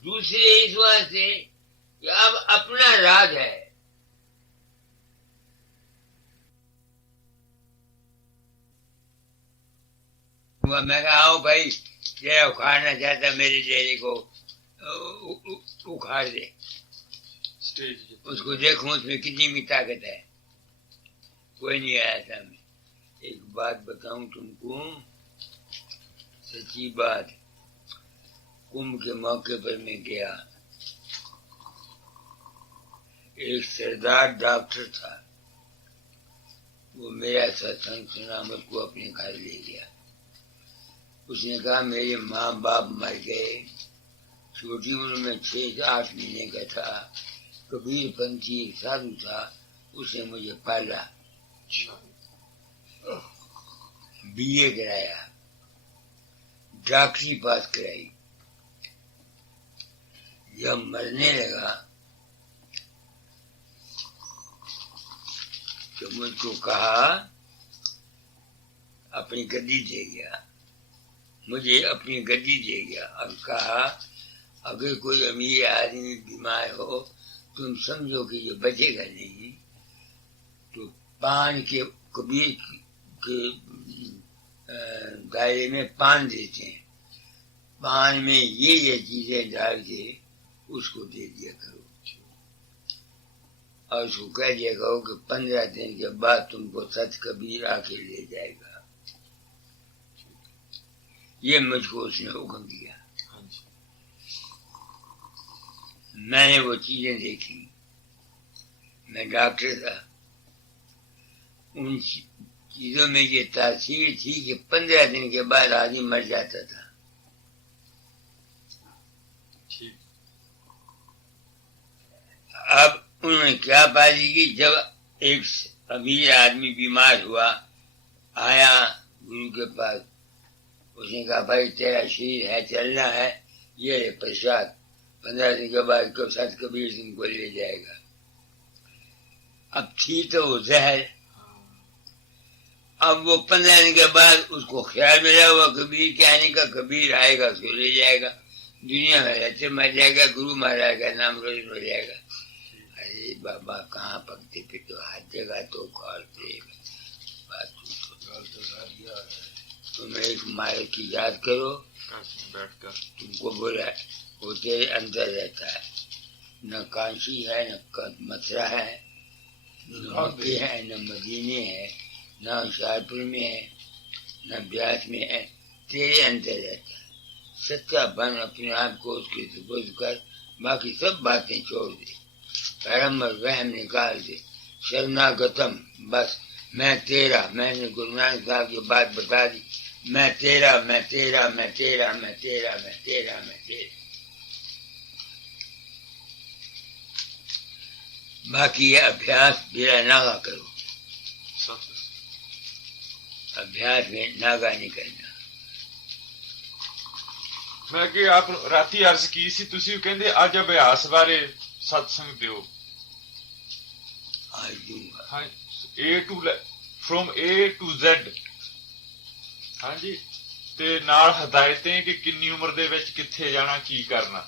دوسرے اس واسطے کہ اب اپنا راج ہے۔ میں کہا آؤ بھائی، یہ اکھاڑنا چاہتا میری ڈیری کو اکھاڑ دے، اس کو دیکھوں اس میں کتنی بھی طاقت ہے۔ کوئی نہیں آیا تھا. میں ایک بات بتاؤں تم کو، سچی بات. کمبھ کے موقع پر میں گیا، ایک سردار ڈاکٹر تھا، وہ میرا ستسنگ سنا، مجھ کو اپنے گھر لے گیا. اس نے کہا میرے ماں باپ مر گئے، چھوٹی عمر میں 6-8 مہینے کا تھا. کبیر پنتھی ایک سادھو تھا، اس نے مجھے پالا، BA کرایا، ڈاکٹری پاس کرائی. جب مرنے لگا تو مجھ کو کہا، اپنی گدی دے گیا، مجھے اپنی گدی دے گیا اور کہا اگر کوئی امیر آدمی بیمار ہو تم سمجھو کہ یہ بچے گا نہیں، تو پان کے کبیر کے دائرے میں پان دیتے ہیں، پان میں یہ چیزیں ڈال کے اس کو دے دیا کرو، اور اس کو کہہ دیا کرو کہ 15 دن کے بعد تم کو ست کبیر آ کے لے جائے گا. یہ مجھ کو اس نے حکم دیا. میں نے وہ چیزیں دیکھی، میں ڈاکٹر تھا. ان چیزوں میں یہ تاثیر تھی کہ 15 دن کے بعد آدمی مر جاتا تھا. اب انہوں نے کیا بازی کی، جب ایک امیر آدمی بیمار ہوا، آیا گرو کے پاس، اس نے کہا بھائی تیرا شریر ہے، چلنا ہے، یہ ہے پرساد، 15 دن کے بعد ست کبیر تم کو لے جائے گا. اب تھی تو وہ زہر. اب وہ 15 دن کے بعد اس کو خیال ملا ہوا کبیر کے آنے کا، کبیر آئے گا اس کو لے جائے گا، دنیا میں رہتے مر جائے گا، گرو مہاراج کا نام روشن ہو جائے گا. ارے بابا کہاں پکتے پھر تو ہر جگہ تو کھولتے. تم ایک مالک کی یاد کرو، تم کو بولا وہ تیرے اندر رہتا ہے. نہ کانچی ہے، نہ متھرا ہے، نہ مکے ہے، نہ مدینے ہے، نہ ہوشیارپور میں ہے، نہ بیاس میں ہے، تیرے اندر رہتا ہے. سچا بن، اپنے آپ کو اس کے سپرد کر، باقی سب باتیں چھوڑ دے، کرم اور وہم نکال دے، شرناگتم. بس میں تیرا، میں نے گرو نانک صاحب کی بات بتا دی، میں تیرا، میں تیرا، میں تیرا، میں تیرا، میں تیرا، میں تیرا. باقی یہ ابھیاس بلا ناغا کرو، ابھیاس میں ناغا نہیں کرنا. میں کہ آپ ਰਾਤੀ ਅਰਜ਼ ਕੀ ਸੀ, ਤੁਸੀਂ ਕਹਿੰਦੇ ਅੱਜ ਅਭਿਆਸ ਬਾਰੇ ਸਤਸੰਗ ਦਿਓ. آج دوں گا. ਹਾਂ from A to Z. ਹਾਂਜੀ, ਤੇ ਨਾਲ ਹਦਾਇਤਾਂ ਕਿ ਕਿੰਨੀ ਉਮਰ ਦੇ ਵਿੱਚ ਕਿੱਥੇ ਜਾਣਾ, ਕੀ ਕਰਨਾ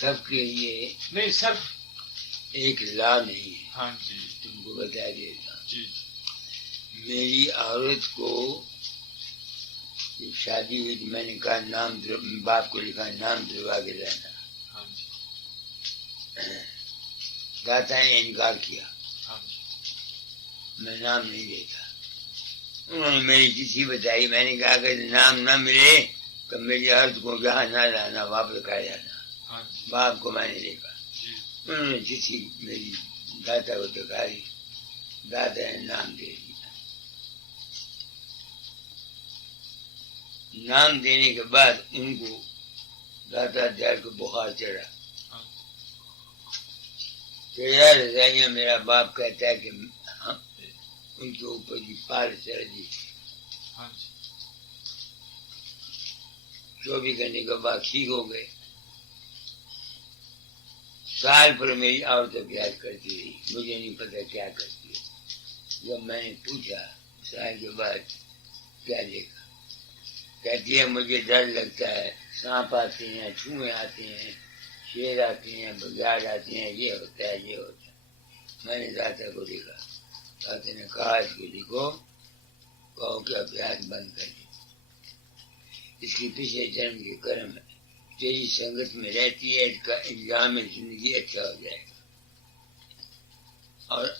سب کے لیے ਨਹੀਂ ਸਿਰਫ ایک لا نہیں ہے. ਹਾਂਜੀ تم کو بتا دیتا ہوں. ਜੀ. میری عورت کو شادی ہوئی تو میں نے کہا نام باپ کو لکھا نام دلوا کے لانا. ਹਾਂਜੀ داتا نے انکار کیا، ਹਾਂਜੀ میں نام نہیں دیتا. انہوں نے میری چٹھی بتائی، میں نے کہا اگر نام نہ ملے تو میری عورت کو جہاں نہ لانا، واپس کر جانا. ਹਾਂਜੀ باپ کو میں نے دیکھا. ਜੀ. انہوں نے چٹھی میری داتا کو دکھائی، دادا نے نام دے دیا. نام دینے کے بعد ان کو داتا جال کو بخار چڑھا. تیرا رضائیہ میرا باپ کہتا ہے کہ ان کے اوپر کی پال چڑھ دی. ਹਾਂਜੀ 24 گھنٹے کے بعد ٹھیک ہو گئے. سال پر میری عورت پیار کرتی رہی، مجھے نہیں پتا کیا کرتی ہے. جب میں نے پوچھا سال کے بعد کیا دیکھا، کہتی ہے مجھے ڈر لگتا ہے، سانپ آتے ہیں، چوہے آتے ہیں، شیر آتے ہیں، بگیاڑ آتے ہیں، یہ ہوتا ہے یہ ہوتا ہے. میں نے داتا کو دیکھا، داتا نے کہا اس کو لکھو، کہو کہ ابھیاس بند کر دے، اس کی پچھلے جنم کے کرم ہے، تیری سنگت میں رہتی ہے، اس کا انجام زندگی اچھا ہو جائے گا. اور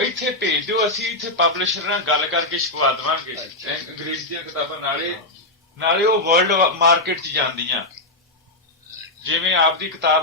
ਇੱਥੇ ਭੇਜ ਦਿਓ, ਅਸੀਂ ਇੱਥੇ ਪਬਲਿਸ਼ਰ ਨਾਲ ਗੱਲ ਕਰਕੇ ਛਪਵਾ ਦੇਵਾਂਗੇ ਅੰਗਰੇਜ਼ੀ ਦੀਆਂ ਕਿਤਾਬਾਂ। ਨਾਲੇ ਉਹ ਵਰਲਡ ਮਾਰਕੀਟ 'ਚ ਜਾਂਦੀਆਂ। ਜਿਵੇਂ ਆਪਦੀ ਕਿਤਾਬ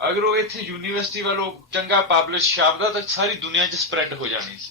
ਅਗਰ ਉਹ ਇੱਥੇ ਯੂਨੀਵਰਸਿਟੀ ਵੱਲੋਂ ਚੰਗਾ ਪਬਲਿਸ਼ ਛਾਪਦਾ ਤਾਂ ਸਾਰੀ ਦੁਨੀਆ 'ਚ ਸਪਰੈਡ ਹੋ ਜਾਣੀ ਸੀ।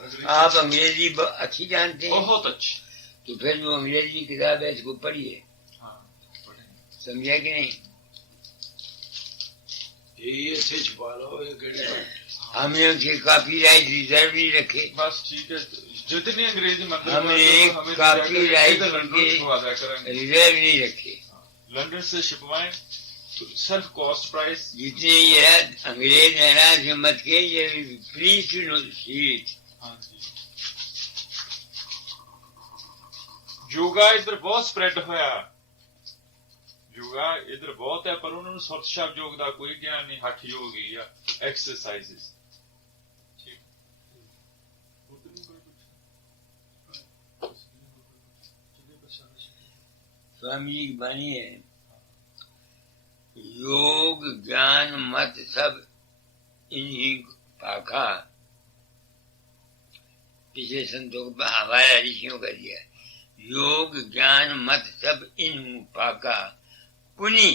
آپ انگریزی اچھی جانتے ہیں بہت اچھی. تو پھر جو انگریزی کتاب ہے اس کو پڑھیے. ہاں پڑھیں. سمجھا کہ نہیں؟ یہ سے چھپا لو یہ کہڑی ہم نے ان کے کاپی رائٹ ریزرو نہیں رکھے. بس ٹھیک ہے. جتنی انگریزی مطلب ہم نے کاپی رائٹ ریزرو نہیں رکھے. لنڈن سے چھپوائیں سیلف کاسٹ پرائس. جتنے یہ انگریز ہیں نا ہمت کے یہ پلیز ٹو سی اٹ. ہاں جی. یوگا ادھر بہت سپریڈ ہویا. یوگا ادھر بہت ہے پر انہوں نے سرت شب یوگ دا کوئی گیان نہیں. ہٹھ یوگ یا ایکسرسائز. سوامی جی کی بانی ہے یوگ جان مت سب انہی پاکا. پچھلے سنتوں کو ہمارا رشیوں کا دیا. یوگ جان مت سب انہوں پاکا پنی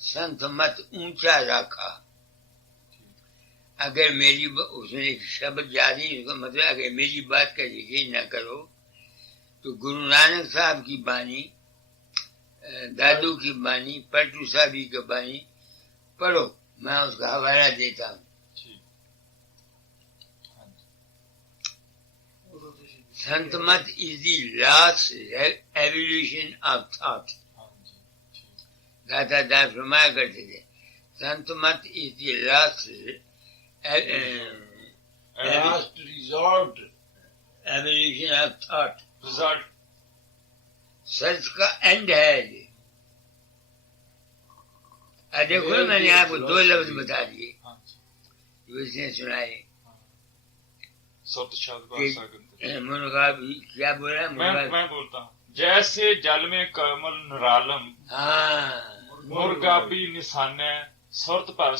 سنت مت اونچا رکھا. اگر میری اس نے ایک شبد یاد نہیں اس کا مطلب اگر میری بات کا یقین نہ کرو تو گرو نانک صاحب کی بانی دادو کی بانی پلٹو صاحبی کی بانی پڑھو. میں اس کا حوالہ دیتا ہوں. Sant Mat is the last evolution of thought. دادا دا فرمایا کرتے تھے Sant Mat is the last last resort evolution of thought. Result سچ کا اینڈ ہے. دیکھو میں نے آپ کو دو لفظ بتا دیے جو اس نے سنائے. سرت شب مرغا بھی کیا بولا میں بولتا ہوں جیسے جل میں کمل نرالم ہاں مرغا بھی نسانے سرت پر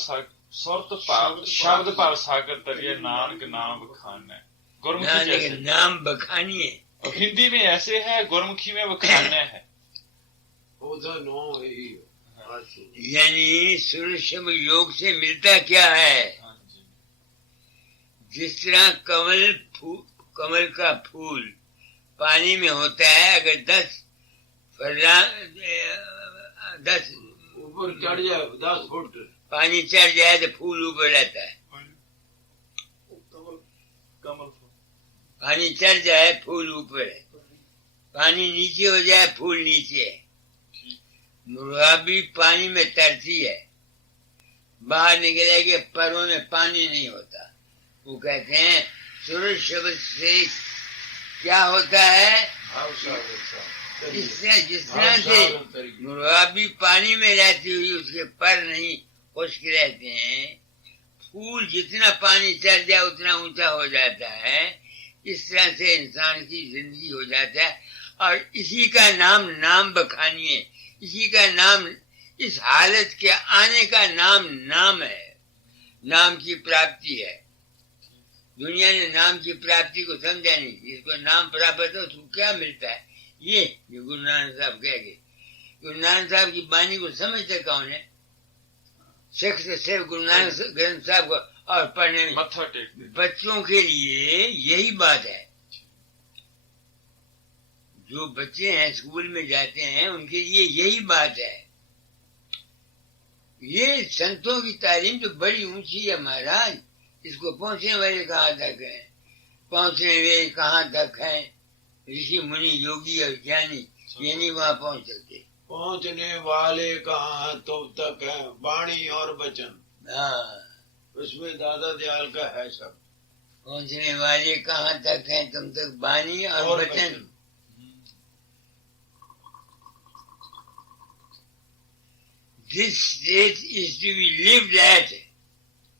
شبد پر ساگر تریے نانک نام بکھانے. گرمکھی جیسے نام بکھانی ہے. ہندی میں ایسے ہے گرمکھی میں بکھانے ہے. یعنی سورشم یوگ سے ملتا کیا ہے؟ جس طرح کمل کا پھول پانی میں ہوتا ہے اگر 10 اوپر چڑھ جائے 10 فٹ پانی چڑھ جائے تو پھول اوپر رہتا ہے. پانی چڑھ جائے پھول اوپر ہے. پانی نیچے ہو جائے پھول نیچے ہے. مرغا بھی پانی میں ترتی ہے. باہر نکلے کہ پروں میں پانی نہیں ہوتا. وہ کہتے ہیں سورج شبد سے کیا ہوتا ہے؟ جس طرح سے مرغا بھی پانی میں رہتی ہوئی اس کے پر نہیں خشک رہتے ہیں. پھول جتنا پانی چڑھ جائے اتنا اونچا ہو جاتا ہے. اس طرح سے انسان کی زندگی ہو جاتا ہے. اور اسی کا نام بکھانی ہے. اسی کا نام اس حالت کے آنے کا نام ہے. نام کی پراپتی ہے. دنیا نے نام کی پراپتی کو سمجھا نہیں. جس کو نام پراپت ہو اس کو کیا ملتا ہے؟ یہ جو گرو نانک صاحب کہہ گئے. گرو نانک صاحب کی بانی کو سمجھتے کون ہے؟ سکھ سے صرف گرو نانک گرنتھ صاحب کو اور پڑھنے میں بچوں کے لیے یہی بات ہے. جو بچے ہیں اسکول میں جاتے ہیں ان کے لیے یہی بات ہے. یہ سنتوں کی تعلیم تو بڑی اونچی ہے مہاراج. اس کو پہنچنے والے کہاں تک ہیں؟ پہنچنے والے کہاں تک ہیں؟ رشی منی یوگی اور جانی یہ نہیں وہاں پہنچ سکتے. پہنچنے والے کہاں تو تک ہیں بانی اور بچن. ہاں اس میں دادا دیال کا ہے سب. پہنچنے والے کہاں تک ہیں تم تک بانی اور بچن. This state is to be lived at,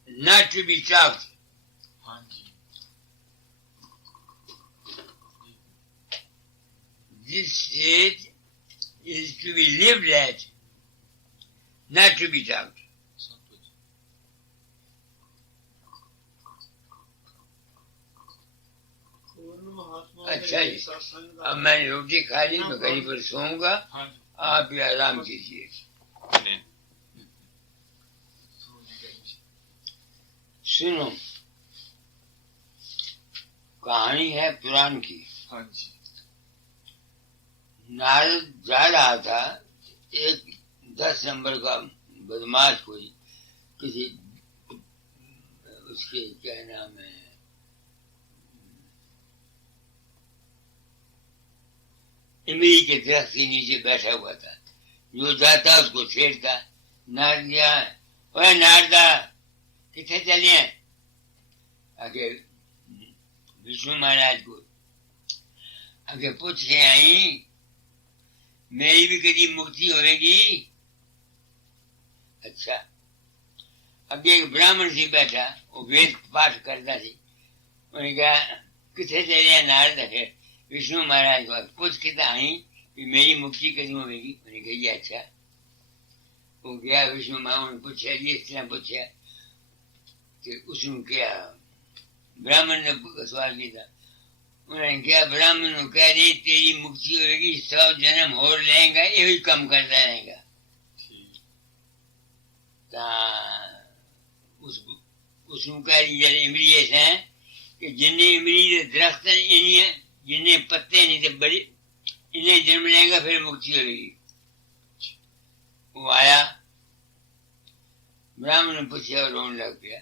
not to be talked. This state is to be lived at, not to be talked. اچھا جی اب میں نے روٹی کھا لی میں کہیں پر سوؤں گا. آپ بھی آرام کیجیے. سنو کہانی ہے پران کی. ہاں جی. نارد جا رہا تھا, ایک 10 نمبر کا بدماش کوئی کسی اس کے کیا نام ہے املی کے درخت کے نیچے بیٹھا ہوا تھا, جو جاتا اس کو چھیڑتا. نارد گیا, اوے ناردا کتنے چلے ہیں, آگے وشنو مہاراج کو آگے پوچھ کے آئی میری بھی کبھی مکتی ہوئے گی. اچھا. اب ایک براہمن سی بیٹھا, وہ وید پاٹ کرتا سی, انہوں نے کہا کتنے چلے ہیں نارد ہے وشنو مہاراج کو پوچھ کے آئی کہ میری مکتی کدی ہوئے گی. انہوں نے کہا یہ اچھا. وہ گیا وشنو مہاراج نے پوچھا, جی اس طرح پوچھا کہ اس نے کیا براہمن نے سوال کیا تھا. انہوں نے کیا براہمن کو کہہ دی تیری مکتی ہوئے گی 100 جنم اور لیں گا, یہی کم کرتا رہے گا. اس کو کہہ دی جائے امری ایسا ہے کہ جن امری درخت ہیں جن پتے نہیں تھے بڑی انہیں جنم لیں گا پھر مکتی ہوئے گی. وہ آیا براہمن نے پوچھا اور رونے لگ گیا,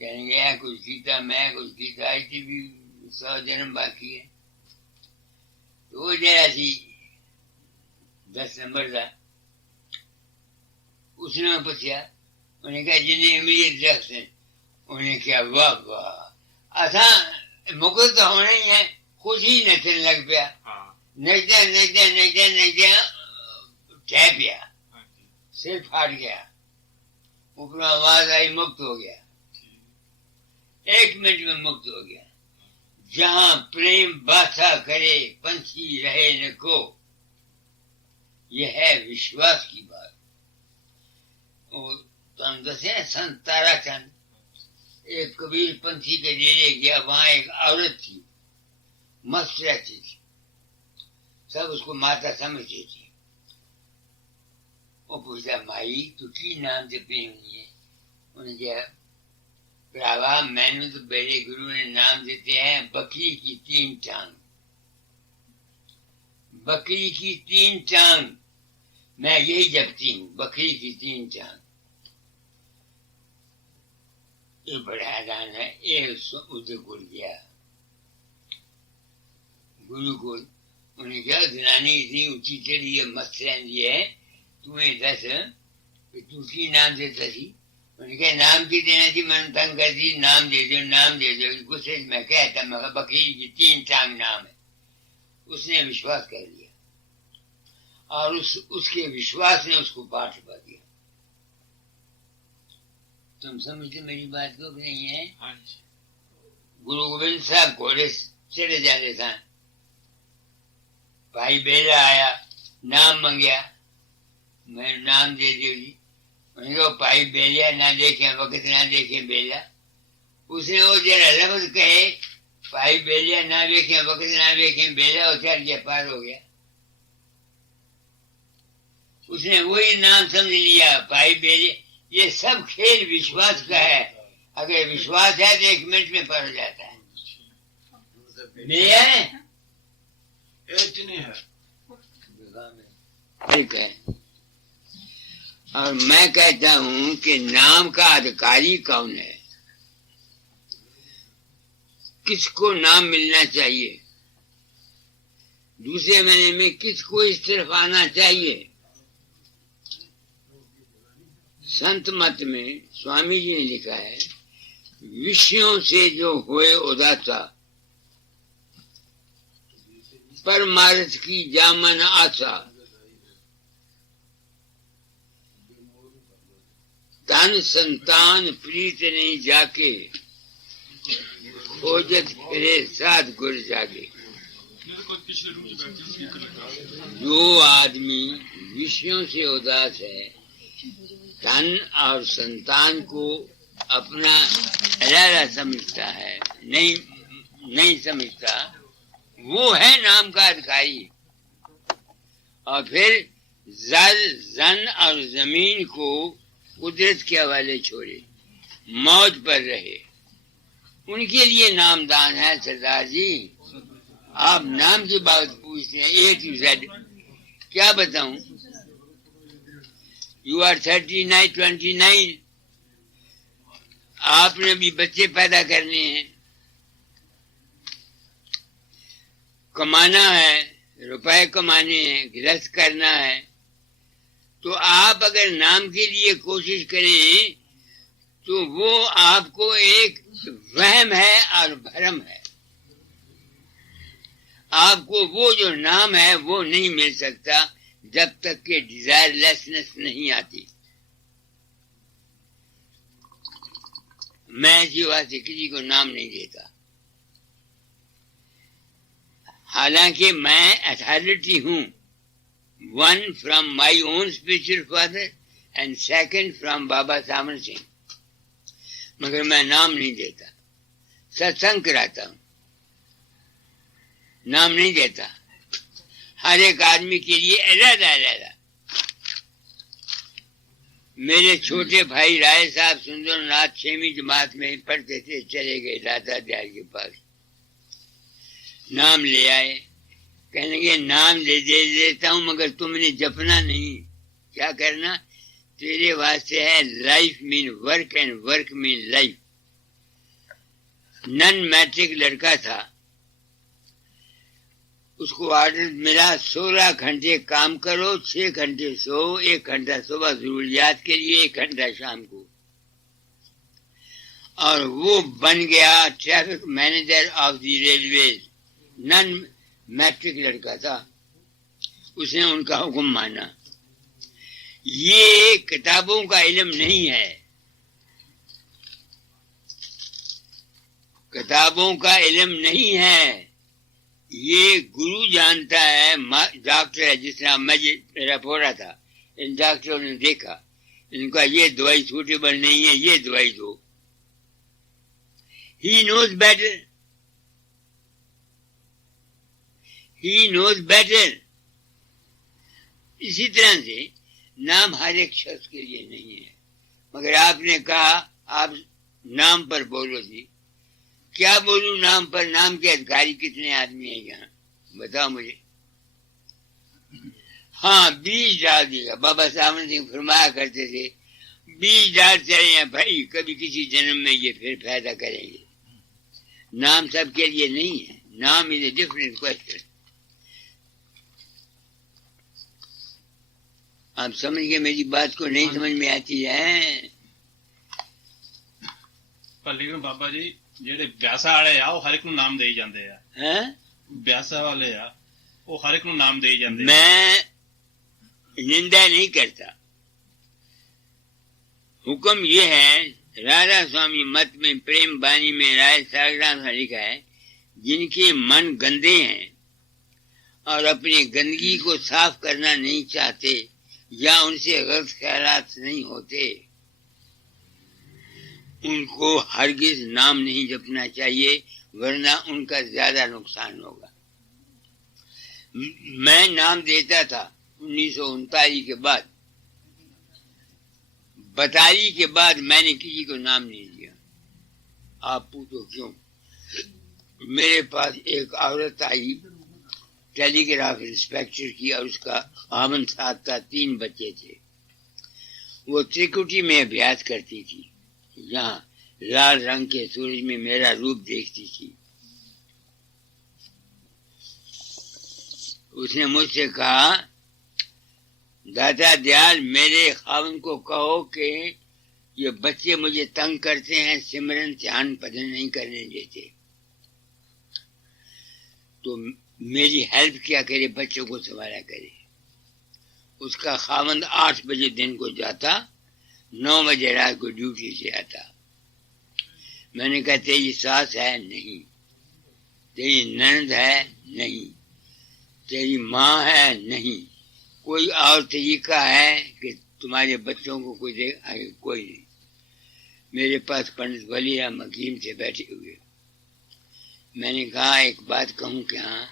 کہنے گیا کچھ کیتا میں کچھ کیتا ایسی بھی 100 جنم باقی ہے. تو وہ ذرا سی 10 نمبر تھا, اس نے پوچھا, انہوں نے کہا جن امری درخت ہیں. انہوں نے کہا واہ واہ اصا مکل تو ہونا ہی ہے. خود ہی نچنے لگ پیا, نچدیا نچدیا نچدیا نچدیا ٹہ پیا, سر پھاٹ گیا, اوپر آواز آئی مکت ہو گیا. 1 منٹ میں مکت ہو گیا. جہاں پریم باسا کرے پنچھی رہے نہ کو, یہ ہے وشواس کی بات. تم دسے سنت تارا چند ایک کبیر پنتھی کے ڈیرے گیا, وہاں ایک عورت تھی مست رہتی تھی, سب اس کو ماتا سمجھتی تھی. وہ پوچھتا مائی تو کی نام سے پی ہوئی ہے. انہوں نے کہا پراوا میں نے تو میرے گرو نے نام دیتے ہیں بکری کی 3 ٹانگ. بکری کی 3 ٹانگ میں یہی جپتی ہوں, بکری کی 3 ٹانگ. یہ بڑا حیران ہے. ادھر کول گیا گرو کو, انہوں نے کہا زنانی اتنی اونچی چڑھی ہے مست رہی ہے, تمہیں دس کہ تو کی نام دیتا سی. انہوں نے کہا نام کی دینا تھی, میں نے تنگ کر دی, نام دے دو نام دے دو. غصے میں کہتا میں بکری کی 3 ٹانگ نام ہے. اس نے وشواس کر لیا اور اس کے وشواس نے اس کو پاٹ چھپا دیا. تم سمجھتے میری بات کو کہ نہیں ہے؟ گرو گوبند صاحب گھوڑے چڑھے جاتے تھے, بھائی بیلا آیا نام منگیا, میں نام دے دیو جی. انہوں نے کہا بھائی بیلیا نہ دیکھیں وقت نہ دیکھیں بیلا. اس نے وہ ذرا لفظ کہے بھائی بیلیا نہ دیکھیں وقت نہ دیکھیں بیلا, وہ چڑھ گیا پار ہو گیا. اس نے وہی نام سمجھ لیا بھائی بیلیا. یہ سب کھیل وشواس کا ہے. اگر وشواس ہے تو 1 منٹ میں پار ہو جاتا ہے. ٹھیک ہے. اور میں کہتا ہوں کہ نام کا ادھکاری کون ہے, کس کو نام ملنا چاہیے, دوسرے مہینے میں کس کو اس طرف آنا چاہیے. سنت مت میں سوامی جی نے لکھا ہے وشیوں سے جو ہوئے اداتا پرمارتھ کی جامن آسا, تن سنتان پریت نہیں جا کے کھوجت پھرے ساتھ گر جاگے. جو آدمی وشیوں سے اداس ہے, تن اور سنتان کو اپنا ارادہ سمجھتا ہے, نہیں سمجھتا, وہ ہے نام کا ادھکاری. اور پھر زن اور زمین کو قدرت کے حوالے چھوڑے, موج پر رہے, ان کے لیے نامدان ہے سردار جی. آپ نام کی بات پوچھتے ہیں اے ٹو زیڈ. کیا بتاؤں؟ You are 39 29. آپ نے بھی بچے پیدا کرنے ہیں, کمانا ہے, روپے کمانے ہیں, گرہست کرنا ہے. تو آپ اگر نام کے لیے کوشش کریں تو وہ آپ کو ایک وہم ہے اور بھرم ہے. آپ کو وہ جو نام ہے وہ نہیں مل سکتا جب تک کہ ڈیزائر لیسنس نہیں آتی. میں ایسی بات سے کسی کو نام نہیں دیتا, حالانکہ میں اتھارٹی ہوں. One from my own spiritual father and second from بابا سامن سنگھ, مگر میں نام نہیں دیتا. ستسنگ کراتا ہوں, نام نہیں دیتا. ہر ایک آدمی کے لیے علیحدہ علیحدہ. میرے چھوٹے بھائی رائے صاحب سندر ناتھ 6ویں جماعت میں پڑھتے تھے, چلے گئے داتا دیال کے پاس, نام لے آئے. کہنے لگے نام دے دیتا ہوں مگر تم نے جپنا نہیں. کیا کرنا؟ تیرے واسطے ہے لائف مین ورک اینڈ ورک مین لائف. نن میٹرک لڑکا تھا, اس کو آرڈر ملا 16 گھنٹے کام کرو, 6 گھنٹے سو, 1 گھنٹہ صبح ضروریات کے لیے, 1 گھنٹہ شام کو. اور وہ بن گیا traffic manager of the railways. نن میٹرک لڑکا تھا, اس نے ان کا حکم مانا. یہ کتابوں کا علم نہیں ہے, کتابوں کا علم نہیں ہے. یہ گرو جانتا ہے. ڈاکٹر ہے, جس طرح میں میرا پورا تھا, ان ڈاکٹروں نے دیکھا, ان کا یہ دوائی سوٹیبل نہیں ہے, یہ دوائی دو. ہی نوز بیٹر, ہی نوز بیٹر. اسی طرح سے نام ہر ایک شخص کے لیے نہیں ہے. مگر آپ نے کہا آپ نام پر بولو جی. کیا بولوں نام پر؟ نام کے ادھکاری کتنے آدمی ہیں یہاں بتاؤ مجھے. ہاں بیج ڈال دیے گا. بابا سامن سنگھ فرمایا کرتے تھے بیج ڈال چلے ہیں بھائی, کبھی کسی جنم میں یہ پھر پیدا کریں گے. نام سب کے لیے نہیں ہے. نام از اے ڈفرنٹ کوشچن. آپ سمجھ گئے میری بات کو؟ نہیں سمجھ میں آتی ہے. ਪਰ ਲੇਕਿਨ ਬਾਬਾ ਜੀ ਜਿਹੜੇ ਬਿਆਸਾ ਵਾਲੇ ਆ ਉਹ ਹਰ ਇੱਕ ਨੂੰ ਨਾਮ ਦੇਈ ਜਾਂਦੇ ਆ. ਬਿਆਸਾ ਵਾਲੇ ਆ ਉਹ ਹਰ ਇੱਕ ਨੂੰ ਨਾਮ ਦੇਈ ਜਾਂਦੇ. میں نندا نہیں کرتا. حکم یہ ہے, راجا سوامی مت میں پریم بانی میں رائے ساگران کا لکھا ہے, جن کے من گندے ہیں اور اپنی گندگی کو صاف کرنا نہیں چاہتے یا ان سے غلط خیالات نہیں ہوتے, ان کو ہرگز نام نہیں جپنا چاہیے, ورنہ ان کا زیادہ نقصان ہوگا. میں نام دیتا تھا 1939 کے بعد. 42 کے بعد میں نے کسی کو نام نہیں دیا. آپ پوچھو کیوں؟ میرے پاس ایک عورت آئی ٹیلی گراف انسپیکٹر کی, اور اس کا خاوند ساتھ تھا, 3 بچے تھے. وہ تریکوٹی میں ابیات کرتی تھی. یہاں لال رنگ کے سورج میں میرا روپ دیکھتی تھی. اس نے مجھ سے کہا دادا دیال میرے خاوند کو کہو کہ یہ بچے مجھے تنگ کرتے ہیں, سمرن دھیان پدن نہیں کرنے دیتے. تو میری ہیلپ کیا کرے, بچوں کو سنبھالا کرے. اس کا خاوند 8 بجے دن کو جاتا, 9 بجے رات کو ڈیوٹی سے آتا. میں نے کہا تیری ساس ہے؟ نہیں. تیری نند ہے؟ نہیں. تیری ماں ہے؟ نہیں. کوئی اور طریقہ ہے کہ تمہارے بچوں کو کوئی دے؟ کوئی نہیں. میرے پاس پنڈت ولی رام حکیم سے بیٹھے ہوئے. میں نے کہا ایک بات کہوں کہ ہاں.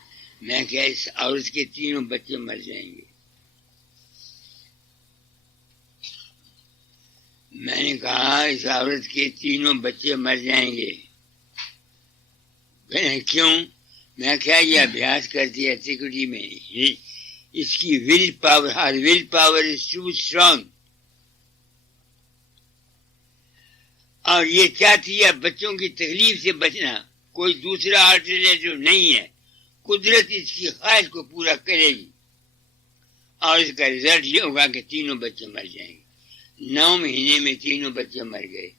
میں کہا اس عورت کے 3 بچے مر جائیں گے. میں نے کہا اس عورت کے 3 بچے مر جائیں گے. کہیں کیوں؟ میں کیا یہ ابیاس کرتی ہے سیکورٹی میں، اس کی will power, her will power is too strong, اور یہ چاہتی ہے بچوں کی تکلیف سے بچنا، کوئی دوسرا آلٹرنیٹو نہیں ہے، قدرت اس کی خواہش کو پورا کرے گی، اور اس کا رزلٹ یہ ہوگا کہ تینوں بچے مر جائیں گے۔ 9 مہینے میں تینوں بچے مر گئے۔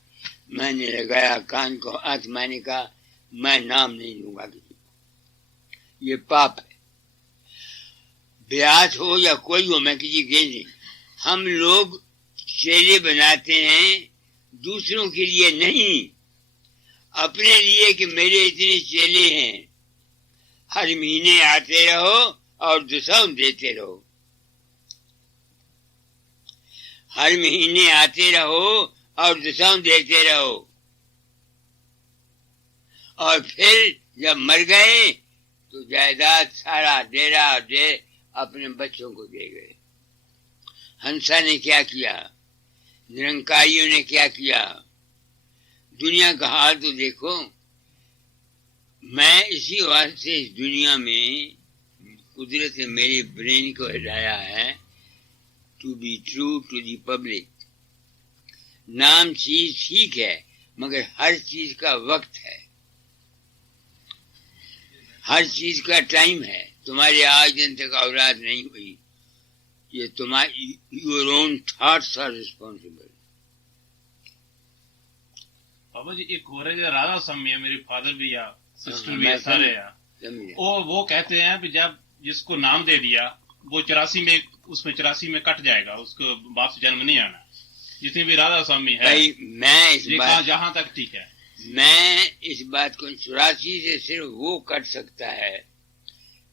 میں نے لگایا کان کو ہاتھ، میں نے کہا میں نام نہیں لوں گا کسی کو، یہ پاپ ہے، بیاس ہو یا کوئی ہو، میں کسی کے نہیں۔ ہم لوگ چیلے بناتے ہیں دوسروں کے لیے نہیں، اپنے لیے کہ میرے اتنے چیلے ہیں، ہر مہینے آتے رہو اور ڈسکاؤنٹ دیتے رہو، ہر مہینے آتے رہو اور ڈسکاؤنٹ دیتے رہو، اور پھر جب مر گئے تو جائیداد سارا ڈیرا دے اپنے بچوں کو دے گئے۔ ہنسا نے کیا کیا، نرنکاریوں نے کیا کیا، دنیا کا حال تو دیکھو۔ میں اسی واسطے اس دنیا میں قدرت نے میرے برین کو ہٹایا ہے، to be true to the public. نام چیز ٹھیک ہے، مگر ہر چیز کا وقت ہے، ہر چیز کا ٹائم ہے۔ تمہارے آج دن تک اولاد نہیں ہوئی، یہ تمہاری your own thoughts are responsible. بابا جی ایک ہو رہا ہے رادا سمی ہے، میرے فادر بھی یا سسٹر بھی ہے، سارے ہیں، وہ کہتے ہیں کہ جب جس کو نام دے دیا وہ 84 میں، اس میں 84 میں کٹ جائے گا، اس کو باپ سے جنم نہیں آنا، جتنی بھی رادا سامی ہے۔ میں اس بات جہاں تک ٹھیک ہے، میں اس بات کو 84 سے صرف وہ کٹ سکتا ہے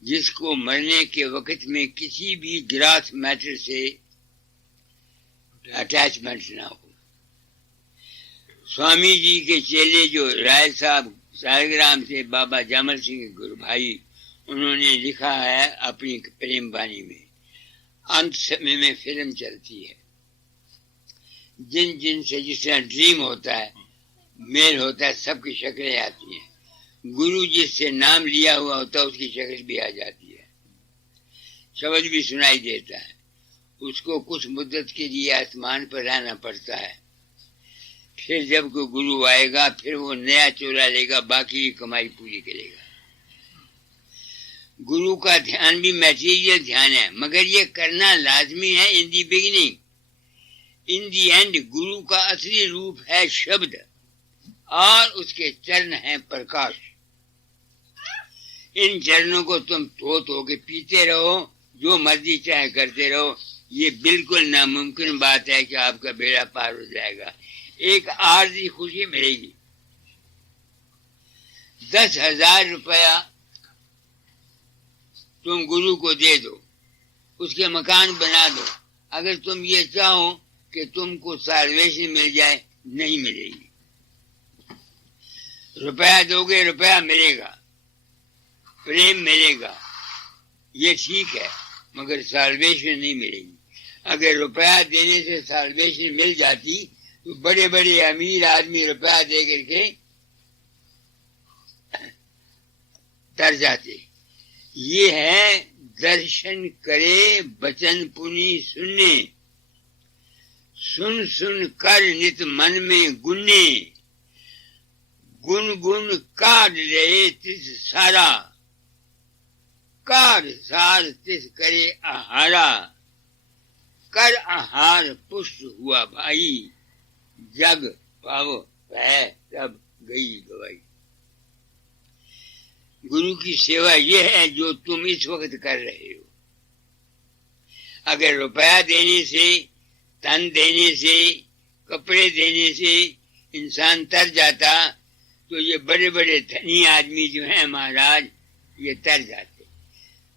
جس کو مرنے کے وقت میں کسی بھی گراس میٹر سے اٹیچمنٹ نہ ہو۔ سوامی جی کے چیلے جو رائے صاحب سالگرام سے بابا جامل سنگھ کے گرو بھائی، انہوں نے لکھا ہے اپنی پریم بانی میں، انت سمے میں فلم چلتی ہے، جن جن سے جس طرح ڈریم ہوتا ہے، میل ہوتا ہے، سب کی شکلیں آتی ہیں۔ گرو جس سے نام لیا ہوا ہوتا ہے اس کی شکل بھی آ جاتی ہے، شبد بھی سنائی دیتا ہے، اس کو کچھ مدت کے لیے آسمان پر رہنا پڑتا ہے، پھر جب کوئی گرو آئے گا پھر وہ نیا چولا لے گا، باقی کی کمائی پوری کرے گا۔ گرو کا دھیان بھی میٹیریل دھیان ہے، مگر یہ کرنا لازمی ہے ان the beginning. In the and grow کا اصلی روپ ہے شبد، اور اس کے چرن ہیں پرکاش۔ ان چرنوں کو تم تو کے پیتے رہو، جو مرضی چاہے کرتے رہو، یہ بالکل ناممکن بات ہے کہ آپ کا بیڑا پار ہو جائے گا۔ ایک عارضی خوشی ملے گی، 10,000 روپیہ تم گرو کو دے دو، اس کے مکان بنا دو، اگر تم یہ چاہو کہ تم کو سالویشن مل جائے، نہیں ملے گی۔ روپیہ دو گے روپیہ ملے گا، پریم ملے گا، یہ ٹھیک ہے، مگر سالویشن نہیں ملے گی۔ اگر روپیہ دینے سے سالویشن مل جاتی تو بڑے بڑے امیر آدمی روپیہ دے کر کے تر جاتے۔ یہ ہے درشن کرے بچن پنی سننے، سن سن کر نت من میں گنے، گن گن کاٹ رہے تس سارا، کاٹ سار تس کرے آہارا، کر آہار پشت ہوا بھائی، جگ پاو ہے تب گئی گوائی۔ گرو کی سیوا یہ ہے جو تم اس وقت کر رہے ہو۔ اگر روپیہ دینے سے، تن دینے سے، کپڑے دینے سے انسان تر جاتا تو یہ بڑے بڑے دھنی آدمی جو ہیں مہاراج، یہ تر جاتے۔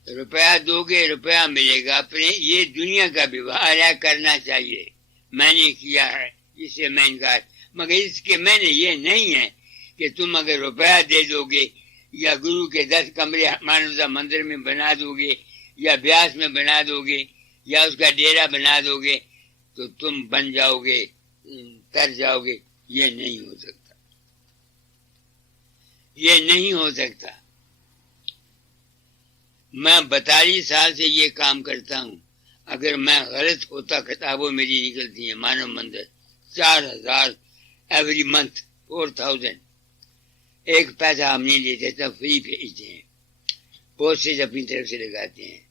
روپیہ دو گے روپیہ ملے گا، اپنے یہ دنیا کا ویوہار ہے، کرنا چاہیے، میں نے کیا ہے، اسے میں نے کہا، مگر اس کے میں نے یہ نہیں ہے کہ تم اگر روپیہ دے دو گے یا گرو کے 10 کمرے مانوزا مندر میں بنا دو گے یا بیاس میں بنا دو گے یا اس کا ڈیرا بنا دو گے تو تم بن جاؤ گے، تر جاؤ گے، یہ نہیں ہو سکتا۔ یہ نہیں ہو سکتا. میں 42 سال سے یہ کام کرتا ہوں. اگر میں غلط ہوتا کتابوں میری نکلتی ہیں مانو مندر 4000 ایوری منتھ 4000. ایک پیسہ ہم نہیں لیتے تھا, فری بھیجتے ہیں, پوسٹیج اپنی طرف سے لگاتے ہیں.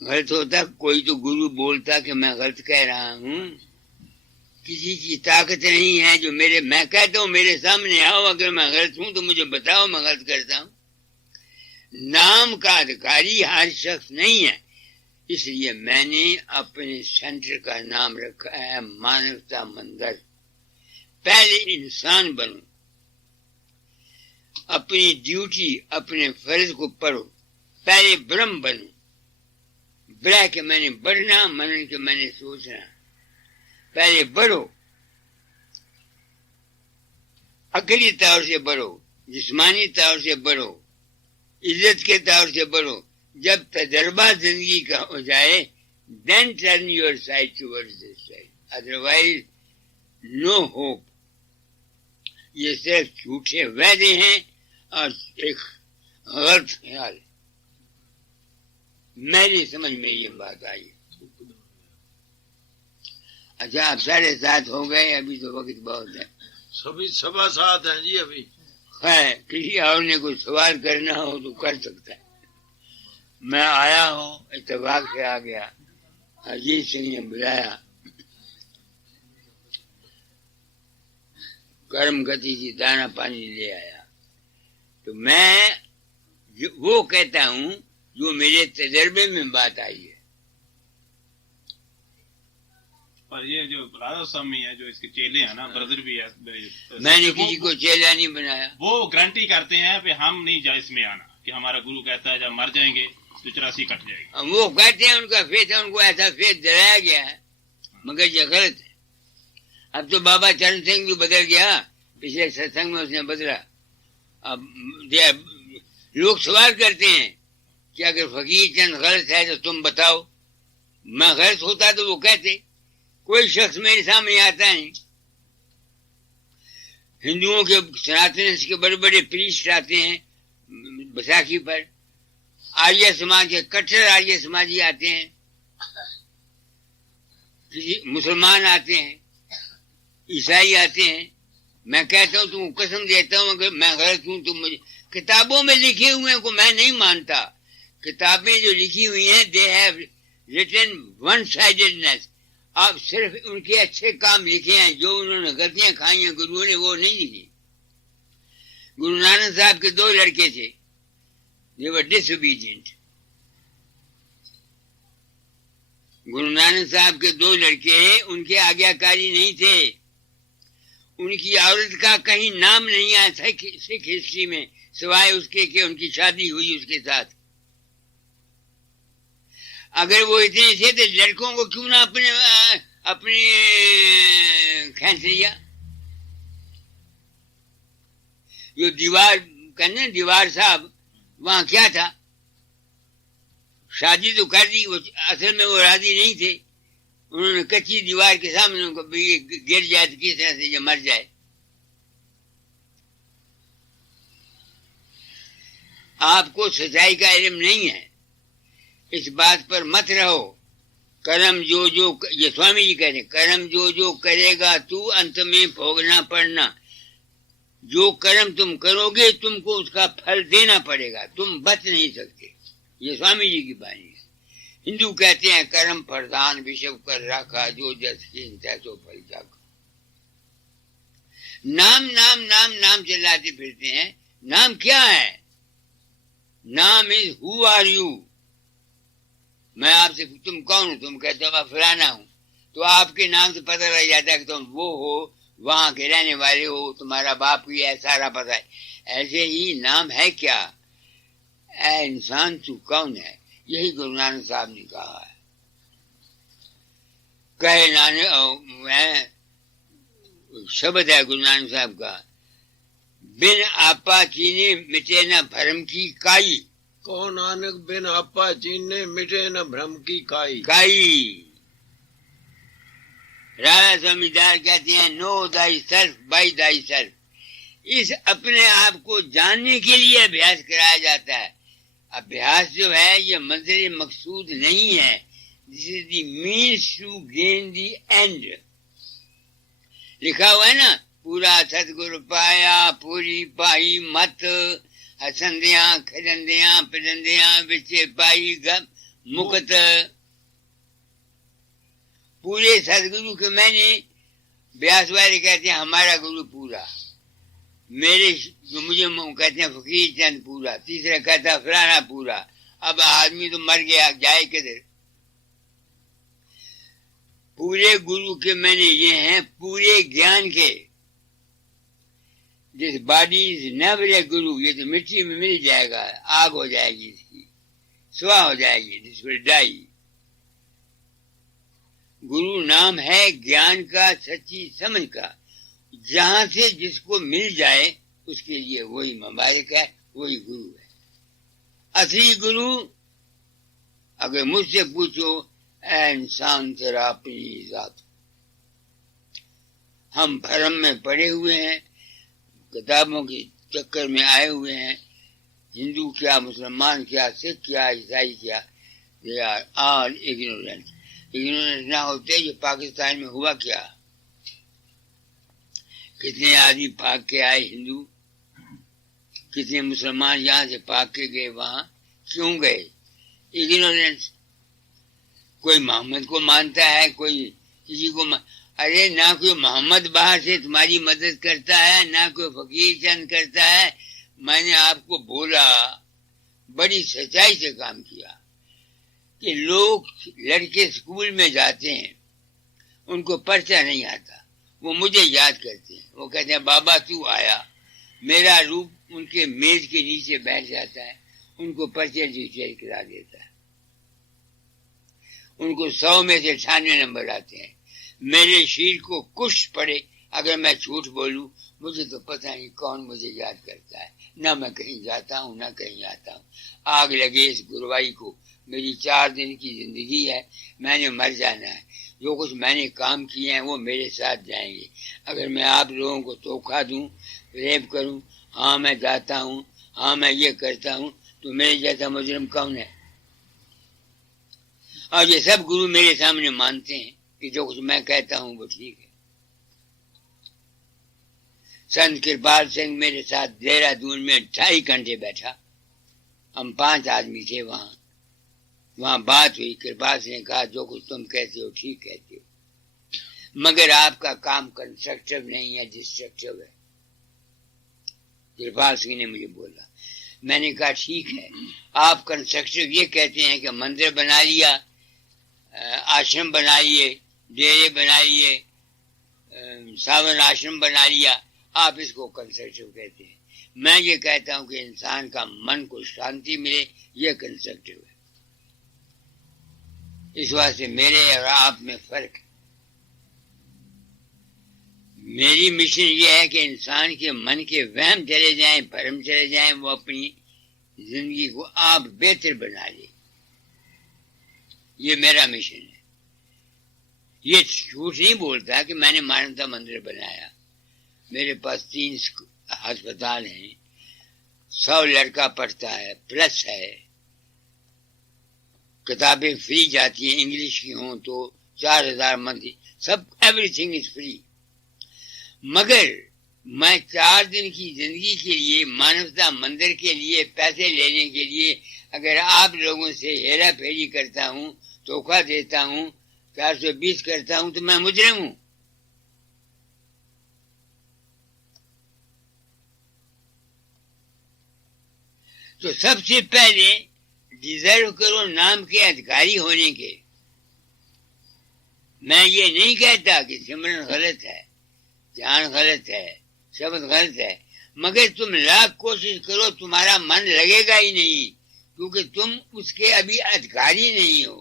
غلط ہوتا کوئی تو گرو بولتا کہ میں غلط کہہ رہا ہوں. کسی کی طاقت نہیں ہے جو میں کہتا ہوں میرے سامنے آؤ, اگر میں غلط ہوں تو مجھے بتاؤ میں غلط کرتا ہوں. نام کا ادھیکاری ہر شخص نہیں ہے, اس لیے میں نے اپنے سینٹر کا نام رکھا ہے مانوتا مندر. پہلے انسان بنو, اپنی ڈیوٹی اپنے فرض کو پڑھو. پہلے برہم بنو, برہ کے میں نے بڑھنا, منن کے میں نے سوچنا. پہلے بڑھو, عقلی طور سے بڑھو, جسمانی طور سے بڑھو, عزت کے طور سے بڑھو. جب تجربہ زندگی کا ہو جائے then turn your side towards this side, otherwise no hope. یہ صرف جھوٹے وعدے ہیں اور ایک غلط خیال ہے. میری سمجھ میں یہ بات آئی. اچھا اب 7:30 ہو گئے, ابھی تو وقت بہت ہے. سبھی 7:15 ہیں جی ابھی. خیر کسی اور نے کوئی سوال کرنا ہو تو کر سکتا ہے. میں آیا ہوں, اتفاق سے آ گیا, اجیت سنگھ نے بلایا, کرم گتی سے دانا پانی لے آیا. تو میں وہ کہتا ہوں جو میرے تجربے میں بات آئی ہے. اور یہ جو راجا سوامی ہے جو اس کے چیلے ہیں نا, بردر بھی ہے, میں نے کسی کو چیلا نہیں بنایا. وہ گارنٹی کرتے ہیں کہ ہم نہیں جا اس میں آنا, کہ ہمارا گرو کہتا ہے جب مر جائیں گے تو 84 کٹ جائے گی. وہ کہتے ہیں ان کا فیت ہے, ان کو ایسا فیت دلایا گیا ہے, مگر یہ غلط ہے. اب تو بابا چرن سنگھ بھی بدل گیا, پچھلے ستسنگ میں اس نے بدلا. اب لوگ سوال کرتے ہیں کہ اگر فقیر چند غلط ہے تو تم بتاؤ. میں غلط ہوتا تو وہ کہتے. کوئی شخص میرے سامنے آتا نہیں. ہندوؤں کے سناتنس کے بڑے بڑے پریسٹ آتے ہیں بیساکھی پر, آریہ سماج کے کٹر آریہ سماجی آتے ہیں, مسلمان آتے ہیں, عیسائی آتے ہیں. میں کہتا ہوں تم قسم دیتا ہوں اگر میں غلط ہوں تو مجھے, کتابوں میں لکھے ہوئے کو میں نہیں مانتا. کتابیں جو لکھی ہوئی ہیں they have written one-sidedness. آپ صرف ان کے اچھے کام لکھے ہیں, جو انہوں نے غلطیاں کھائی ہیں گروؤں نے وہ نہیں لکھی. گرو نانک صاحب کے 2 لڑکے تھے, they were disobedient. Guru Nanak صاحب کے 2 لڑکے ہیں, ان کے آگیا کاری نہیں تھے. ان کی عورت کا کہیں نام نہیں آیا سکھ ہسٹری میں سوائے اس کے کہ ان کی شادی ہوئی اس کے ساتھ. اگر وہ اتنے تھے تو لڑکوں کو کیوں نہ اپنے کھینچ لیا. جو دیوار کہنے دیوار صاحب وہاں کیا تھا, شادی تو کر دی, اصل میں وہ راضی نہیں تھے. انہوں نے کچی دیوار کے سامنے ان کو گر جائے تو کس طرح سے یہ مر جائے. آپ کو سچائی کا علم نہیں ہے, اس بات پر مت رہو. کرم جو یہ سوامی جی کہہ رہے, کرم جو کرے گا تو انت میں بھوگنا پڑنا. جو کرم تم کرو گے تم کو اس کا پھل دینا پڑے گا, تم بچ نہیں سکتے. یہ سوامی جی کی بانی ہے. ہندو کہتے ہیں کرم پردھان وشو کر رکھا, جو جس چنتا تو پھل جاگا. نام نام نام نام چلاتے پھرتے ہیں. نام کیا ہے؟ نام از ہو آر یو. میں آپ سے تم کون ہو, تم کہتے ہو میں فلانا ہوں, تو آپ کے نام سے پتہ لگ جاتا ہے کہ تم وہ ہو, وہاں کے رہنے والے ہو, تمہارا باپ بھی ہے, سارا پتہ ہے. ایسے ہی نام ہے کیا, اے انسان تو کون ہے. یہی گرو نانک صاحب نے کہا ہے. کہے نانک شبد ہے گرو نانک صاحب کا, بن آپا چینے مٹے نہ بھرم کی کائی. کو نانک بن آپا چینے مٹے نہ بھرم کی کائی. راجا سوامی دار کہتے ہیں نو دائی سیلف بائی دائی سیلف. اس اپنے آپ کو جاننے کے لیے ابھیاس کرایا جاتا ہے. ابھیاس جو ہے یہ منظر مقصود نہیں ہے. This is the means to gain the end. لکھا ہوا ہے نا, پورا ستگر پایا پوری پائی مت, ہسندیاں کھجندیاں پجندیاں بچے پائی گم مکت. پورے ستگرو کے میں نے بیاس والے کہتے ہیں ہمارا گرو پورا, میرے جو مجھے کہتے ہیں فقیر چند پورا, تیسرا کہتا فلانا پورا. اب آدمی تو مر گیا, جائے کدھر؟ پورے گرو کے میں نے یہ ہیں پورے گیان کے. This body is never a guru. یہ تو مٹی میں مل جائے گا, آگ ہو جائے گی, اس کی سوا ہو جائے گی, دس ول ڈائی. گرو نام ہے گیان کا, سچی سمجھ کا. جہاں سے جس کو مل جائے اس کے لیے وہی مبارک ہے, وہی گرو ہے. اصلی گرو اگر مجھ سے پوچھو, اے انسان تیرا اپنی ذات. ہم بھرم میں پڑے ہوئے ہیں, کتابوں کے چکر میں آئے ہوئے ہیں. ہندو کیا, مسلمان کیا, سکھ کیا, عیسائی کیا, they are all ignorant. Ignorant نہ ہوتے جو پاکستان میں ہوا کیا. کتنے آدمی بھاگ کے آئے ہندو, کتنے مسلمان یہاں سے بھاگ کے گئے وہاں. کیوں گئے؟ اگنورینس. کوئی محمد کو مانتا ہے, کوئی کسی کو ارے نہ کوئی محمد باہر سے تمہاری مدد کرتا ہے, نہ کوئی فقیر چند کرتا ہے. میں نے آپ کو بولا, بڑی سچائی سے کام کیا کہ لوگ لڑکے اسکول میں جاتے ہیں, ان کو پرچہ نہیں آتا, وہ مجھے یاد کرتے ہیں. وہ کہتے ہیں بابا تو آیا. میرا روپ ان کے میز کے نیچے بیٹھ جاتا ہے, ان کو پرچہ ڈیٹیل کرا دیتا ہے. ان کو 100 میں سے 98 نمبر آتے ہیں. میرے شیر کو کچھ پڑے اگر میں جھوٹ بولوں, مجھے تو پتہ نہیں کون مجھے یاد کرتا ہے. نہ میں کہیں جاتا ہوں نہ کہیں آتا ہوں. آگ لگے اس گروائی کو, میری 4 دن کی زندگی ہے, میں نے مر جانا ہے. جو کچھ میں نے کام کیے ہیں وہ میرے ساتھ جائیں گے. اگر میں آپ لوگوں کو دھوکہ دوں, ریپ کروں, ہاں میں جاتا ہوں, ہاں میں یہ کرتا ہوں, تو میرے جیسا مجرم کون ہے؟ اور یہ سب گرو میرے سامنے مانتے ہیں کہ جو کچھ میں کہتا ہوں وہ ٹھیک ہے. سنت کرپال سنگھ میرے ساتھ دہرادون میں 2.5 گھنٹے بیٹھا. ہم 5 آدمی تھے وہاں بات ہوئی. کرپال سنگھ نے کہا جو کچھ تم کہتے ہو ٹھیک کہتے ہو, مگر آپ کا کام کنسٹرکٹیو نہیں ہے, ڈسٹرکٹیو ہے. کرپال سنگھ نے مجھے بولا. میں نے کہا ٹھیک ہے, آپ کنسٹرکٹیو یہ کہتے ہیں کہ مندر بنا لیا, آشرم بنائیے, ڈیرے بنائیے, ساون آشرم بنا لیا, آپ اس کو کنسٹرکٹیو کہتے ہیں. میں یہ کہتا ہوں کہ انسان کا من کو شانتی ملے, یہ کنسٹرکٹیو ہے. اس واسطے میرے اور آپ میں فرق ہے. میری مشن یہ ہے کہ انسان کے من کے وہم چلے جائیں, بھرم چلے جائیں, وہ اپنی زندگی کو آپ بہتر بنا لے. یہ میرا مشن ہے. یہ جھوٹ نہیں بولتا کہ میں نے مانوتا مندر بنایا. میرے پاس 3 ہسپتال ہیں, 100 لڑکا پڑھتا ہے, پلس ہے. کتابیں فری جاتی ہیں, انگلش کی ہوں تو 4,000 منتھی, سب ایوری تھنگ از فری. مگر میں 4 دن کی زندگی کے لیے, مانوتا مندر کے لیے پیسے لینے کے لیے اگر آپ لوگوں سے ہیرا پھیری کرتا ہوں, دھوکہ دیتا ہوں, 420 کرتا ہوں, تو میں مجرم ہوں. تو سب سے پہلے ڈیزرو کرو نام کے ادھکاری ہونے کے. میں یہ نہیں کہتا کہ سمرن غلط ہے, دھیان غلط ہے, شبد غلط ہے, مگر تم لاکھ کوشش کرو تمہارا من لگے گا ہی نہیں, کیونکہ تم اس کے ابھی ادھکاری نہیں ہو.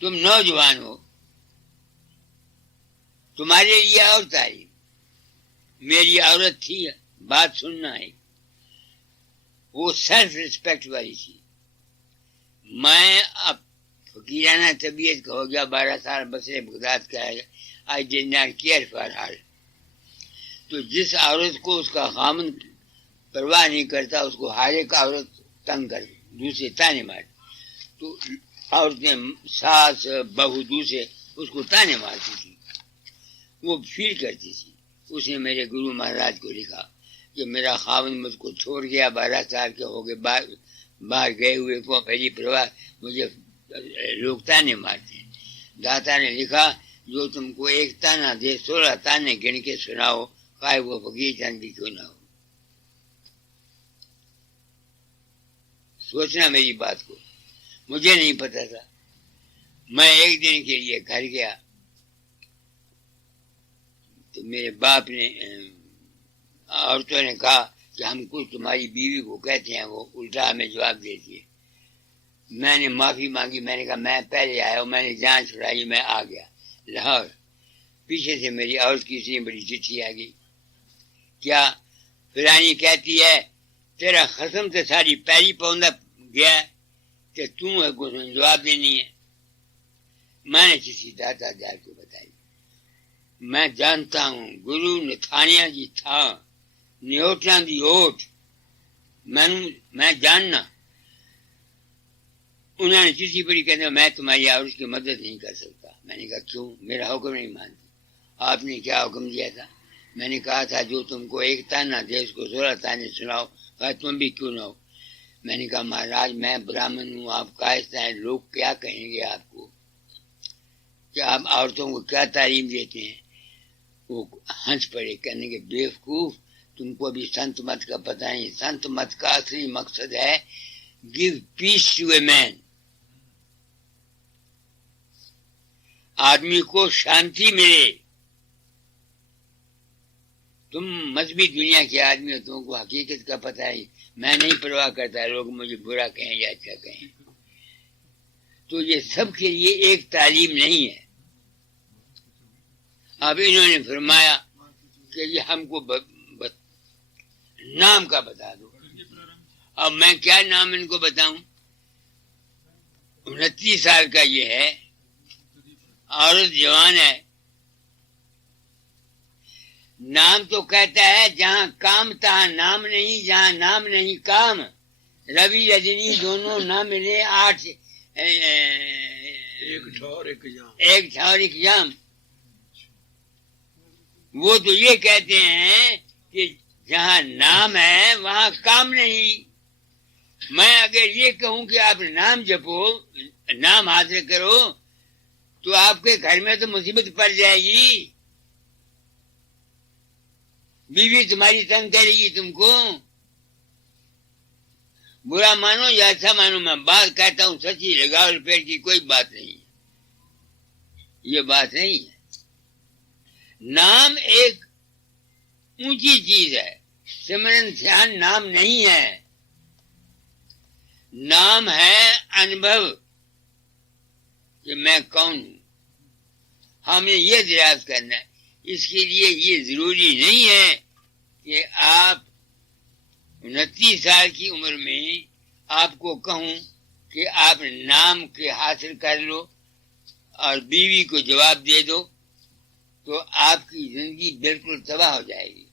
تم نوجوان ہو, تمہارے لیے اور تعلیم. میری عورت تھی, بات سننا ہے, وہ سیلف ریسپیکٹ والی تھی. میں اب فقیرانہ طبیعت کا ہو گیا, 12 سال بسرے بغداد کا ہے. I did not care for her. تو جس عورت کو اس کا خامن پرواہ نہیں کرتا اس کو ہر ایک عورت تنگ کر دوسرے تانے مار، تو عورتیں ساس بہو دوسرے اس کو تانے مارتی تھی، وہ فیل کرتی تھی۔ اس نے میرے گرو مہاراج کو لکھا کہ میرا خاوند مجھ کو چھوڑ گیا، 12 سال کے ہو گئے باہر گئے ہوئے کو میری پرواہ، مجھے لوگ تانے مارتے ہیں۔ داتا نے لکھا جو تم کو ایک تانا دے 16 تانے گن کے سناؤ، خواہ وہ فقیر چند بھی کیوں نہ ہو۔ سوچنا میری بات کو، مجھے نہیں پتا تھا۔ میں ایک دن کے لیے گھر گیا تو میرے باپ نے عورتوں نے کہا کہ ہم کچھ تمہاری بیوی کو کہتے ہیں، وہ الٹا ہمیں جواب دیتی ہے۔ میں نے معافی مانگی، میں نے کہا میں پہلے آیا ہوں، میں نے جان چھڑائی، میں آ گیا لاہور۔ پیچھے سے میری عورت کی اتنی بڑی چٹھی آ گئی، کیا فلانی کہتی ہے تیرا خصم سے ساری پیری پوندا گیا کہ تم کو جواب دینی ہے۔ میں نے کسی داتا دار کو بتائی، میں جانتا ہوں گرو نتھانیہ جی تھا نیوٹاں دی اوٹ، میں جاننا۔ انہوں نے چٹھی پڑھی، کہتے میں تمہاری عورت کی مدد نہیں کر سکتا۔ میں نے کہا کیوں؟ میرا حکم نہیں مانتی۔ آپ نے کیا حکم دیا تھا؟ میں نے کہا تھا جو تم کو ایک تانا دے اس کو 16 تانے سناؤ، کہا تم بھی کیوں نہ ہو۔ میں نے کہا مہاراج میں برہمن ہوں، آپ کائستہ ہیں، لوگ کیا کہیں گے آپ کو، کہ آپ عورتوں کو کیا تعلیم دیتے ہیں۔ وہ ہنس پڑے، کہنے کے بیوقوف تم کو ابھی سنت مت کا پتہ نہیں۔ سنت مت کا اصلی مقصد ہے گیو پیس ٹو اے مین، آدمی کو شانتی ملے۔ تم مذہبی دنیا کے آدمی ہو، تم کو حقیقت کا پتہ ہے۔ میں نہیں پرواہ کرتا لوگ مجھے برا کہیں یا اچھا کہیں۔ تو یہ سب کے لیے ایک تعلیم نہیں ہے۔ اب انہوں نے فرمایا کہ یہ ہم کو نام کا بتا دو۔ اب میں کیا نام ان کو بتاؤں؟ 29 سال کا یہ ہے، عورت جوان ہے۔ نام تو کہتا ہے جہاں کام تہاں نام نہیں، جہاں نام نہیں کام۔ روی رجنی دونوں نہ ملے، 8 ایک ٹھور ایک جام۔ وہ تو یہ کہتے ہیں کہ جہاں نام ہے وہاں کام نہیں۔ میں اگر یہ کہوں کہ آپ نام جپو، نام حاصل کرو، تو آپ کے گھر میں تو مصیبت پڑ جائے گی، بیوی تمہاری تنگ کرے گی تم کو۔ برا مانو یا اچھا مانو، میں بات کہتا ہوں سچی، لگاؤ لپیٹ کی کوئی بات نہیں، یہ بات نہیں ہے۔ نام ایک اونچی چیز ہے، سمرن دھیان نام نہیں ہے۔ نام ہے انبھو کہ میں کون ہوں، ہمیں یہ دریافت کرنا ہے۔ اس کے لیے یہ ضروری نہیں ہے کہ آپ 29 سال کی عمر میں آپ کو کہوں کہ آپ نام کے حاصل کر لو اور بیوی کو جواب دے دو، تو آپ کی زندگی بالکل تباہ ہو جائے گی۔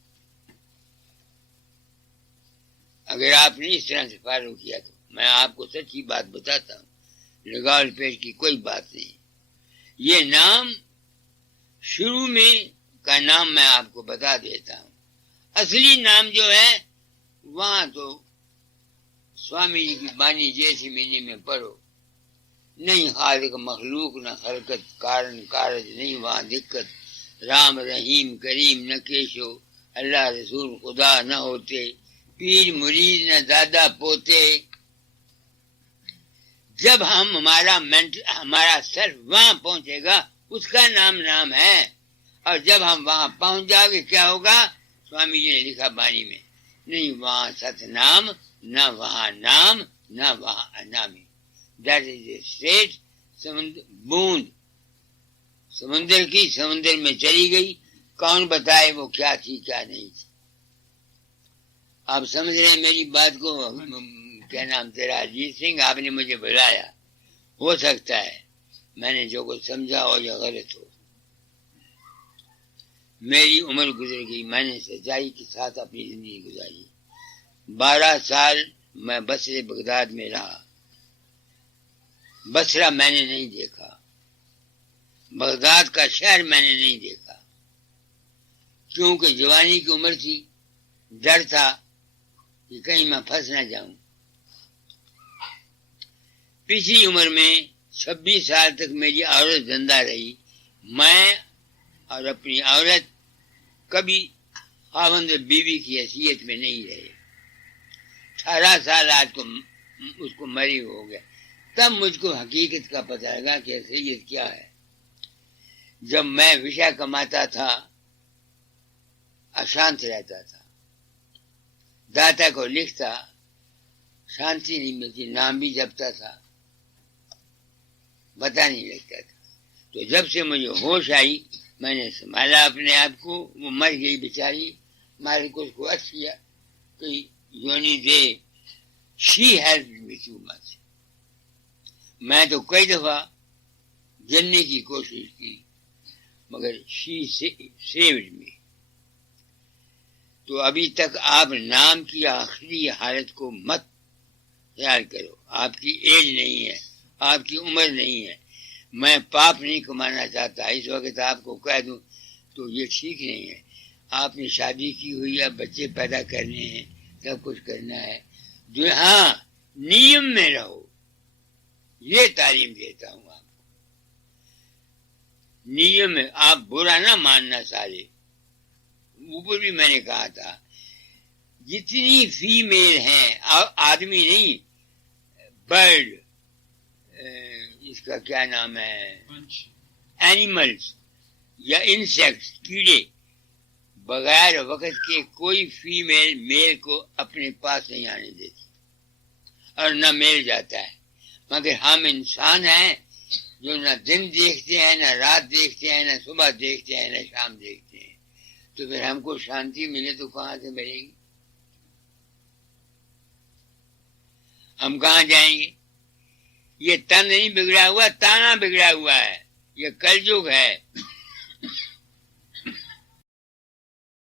اگر آپ نے اس طرح سے فالو کیا تو میں آپ کو سچی بات بتاتا ہوں، لگاؤ پیش کی کوئی بات نہیں۔ یہ نام شروع میں کا نام میں آپ کو بتا دیتا ہوں۔ اصلی نام جو ہے وہاں تو سوامی جی کی بانی جیسی مہینے میں پڑھو، نہیں خالق مخلوق نہ خلقت کارن کارج، نہیں وہاں دقت، رام رحیم کریم نہ کیشو، اللہ رسول خدا نہ ہوتے، پیر مرید نہ دادا پوتے۔ جب ہمارا سیلف وہاں پہنچے گا اس کا نام ہے، اور جب ہم وہاں پہنچ جاؤ گے کیا ہوگا؟ سوامی جی نے لکھا بانی میں، نہیں وہاں ست نام، نہ وہاں نام، نہ وہاں انامی۔ دیٹ از اے اسٹیٹ، بوند سمندر میں چلی گئی، کون بتائے وہ کیا تھی کیا نہیں تھی۔ آپ سمجھ رہے ہیں میری بات کو؟ کیا نام تیرا؟ اجیت سنگھ، آپ نے مجھے بلایا، ہو سکتا ہے میں نے جو کچھ سمجھا ہو یا غلط ہو۔ میری عمر گزر گئی، میں نے سچائی کے ساتھ اپنی زندگی گزاری. 12 سال میں بصرے بغداد میں رہا. بصرہ میں نے نہیں دیکھا، بغداد کا شہر میں نے نہیں دیکھا، کیونکہ جوانی کی عمر تھی، ڈر تھا کہ کہیں میں پھنس نہ جاؤں. پچھلی عمر میں 26 سال تک میری عورت زندہ رہی. میں اور اپنی عورت کبھی خاوند اور بیوی کی حیثیت میں نہیں رہے. 18 سال آج کو اس کو مری ہو گیا. تب مجھ کو حقیقت کا پتہ لگا کہ حیثیت کیا ہے. جب میں وشا کماتا تھا اشانت رہتا تھا، داتا کو لکھتا، شانتی نہیں ملتی، نام بھی جپتا تھا، پتہ نہیں لگتا تھا. تو جب سے مجھے ہوش آئی میں نے سنبھالا اپنے آپ کو. وہ مر گئی بیچاری، مارے کو اس کو عرض کیا کہ یونی دے شی ہیلپ می ٹو مچ. میں تو کئی دفعہ جلنے کی کوشش کی مگر شی سیوڈ می. تو ابھی تک آپ نام کی آخری حالت کو مت خیال کرو. آپ کی ایج نہیں ہے، آپ کی عمر نہیں ہے. میں پاپ نہیں کمانا چاہتا. اس وقت آپ کو کہہ دوں تو یہ ٹھیک نہیں ہے. آپ نے شادی کی ہوئی ہے، بچے پیدا کرنے ہیں، سب کچھ کرنا ہے. جو ہاں نیم میں رہو، یہ تعلیم دیتا ہوں آپ کو. نیم میں آپ برا نہ ماننا. سارے اوپر بھی میں نے کہا تھا جتنی فیمیل ہیں، آدمی نہیں، برڈ، اس کا کیا نام ہے، اینیملز یا انسیکٹس، کیڑے، بغیر وقت کے کوئی فیمیل میل کو اپنے پاس نہیں آنے دیتی اور نہ میل جاتا ہے. مگر ہم انسان ہیں جو نہ دن دیکھتے ہیں، نہ رات دیکھتے ہیں، نہ صبح دیکھتے ہیں، نہ شام دیکھتے ہیں. تو پھر ہم کو شانتی ملے تو کہاں سے ملے گی؟ ہم کہاں جائیں گے؟ یہ تن نہیں بگڑا ہوا، تانا بگڑا ہوا ہے. یہ کل یگ ہے.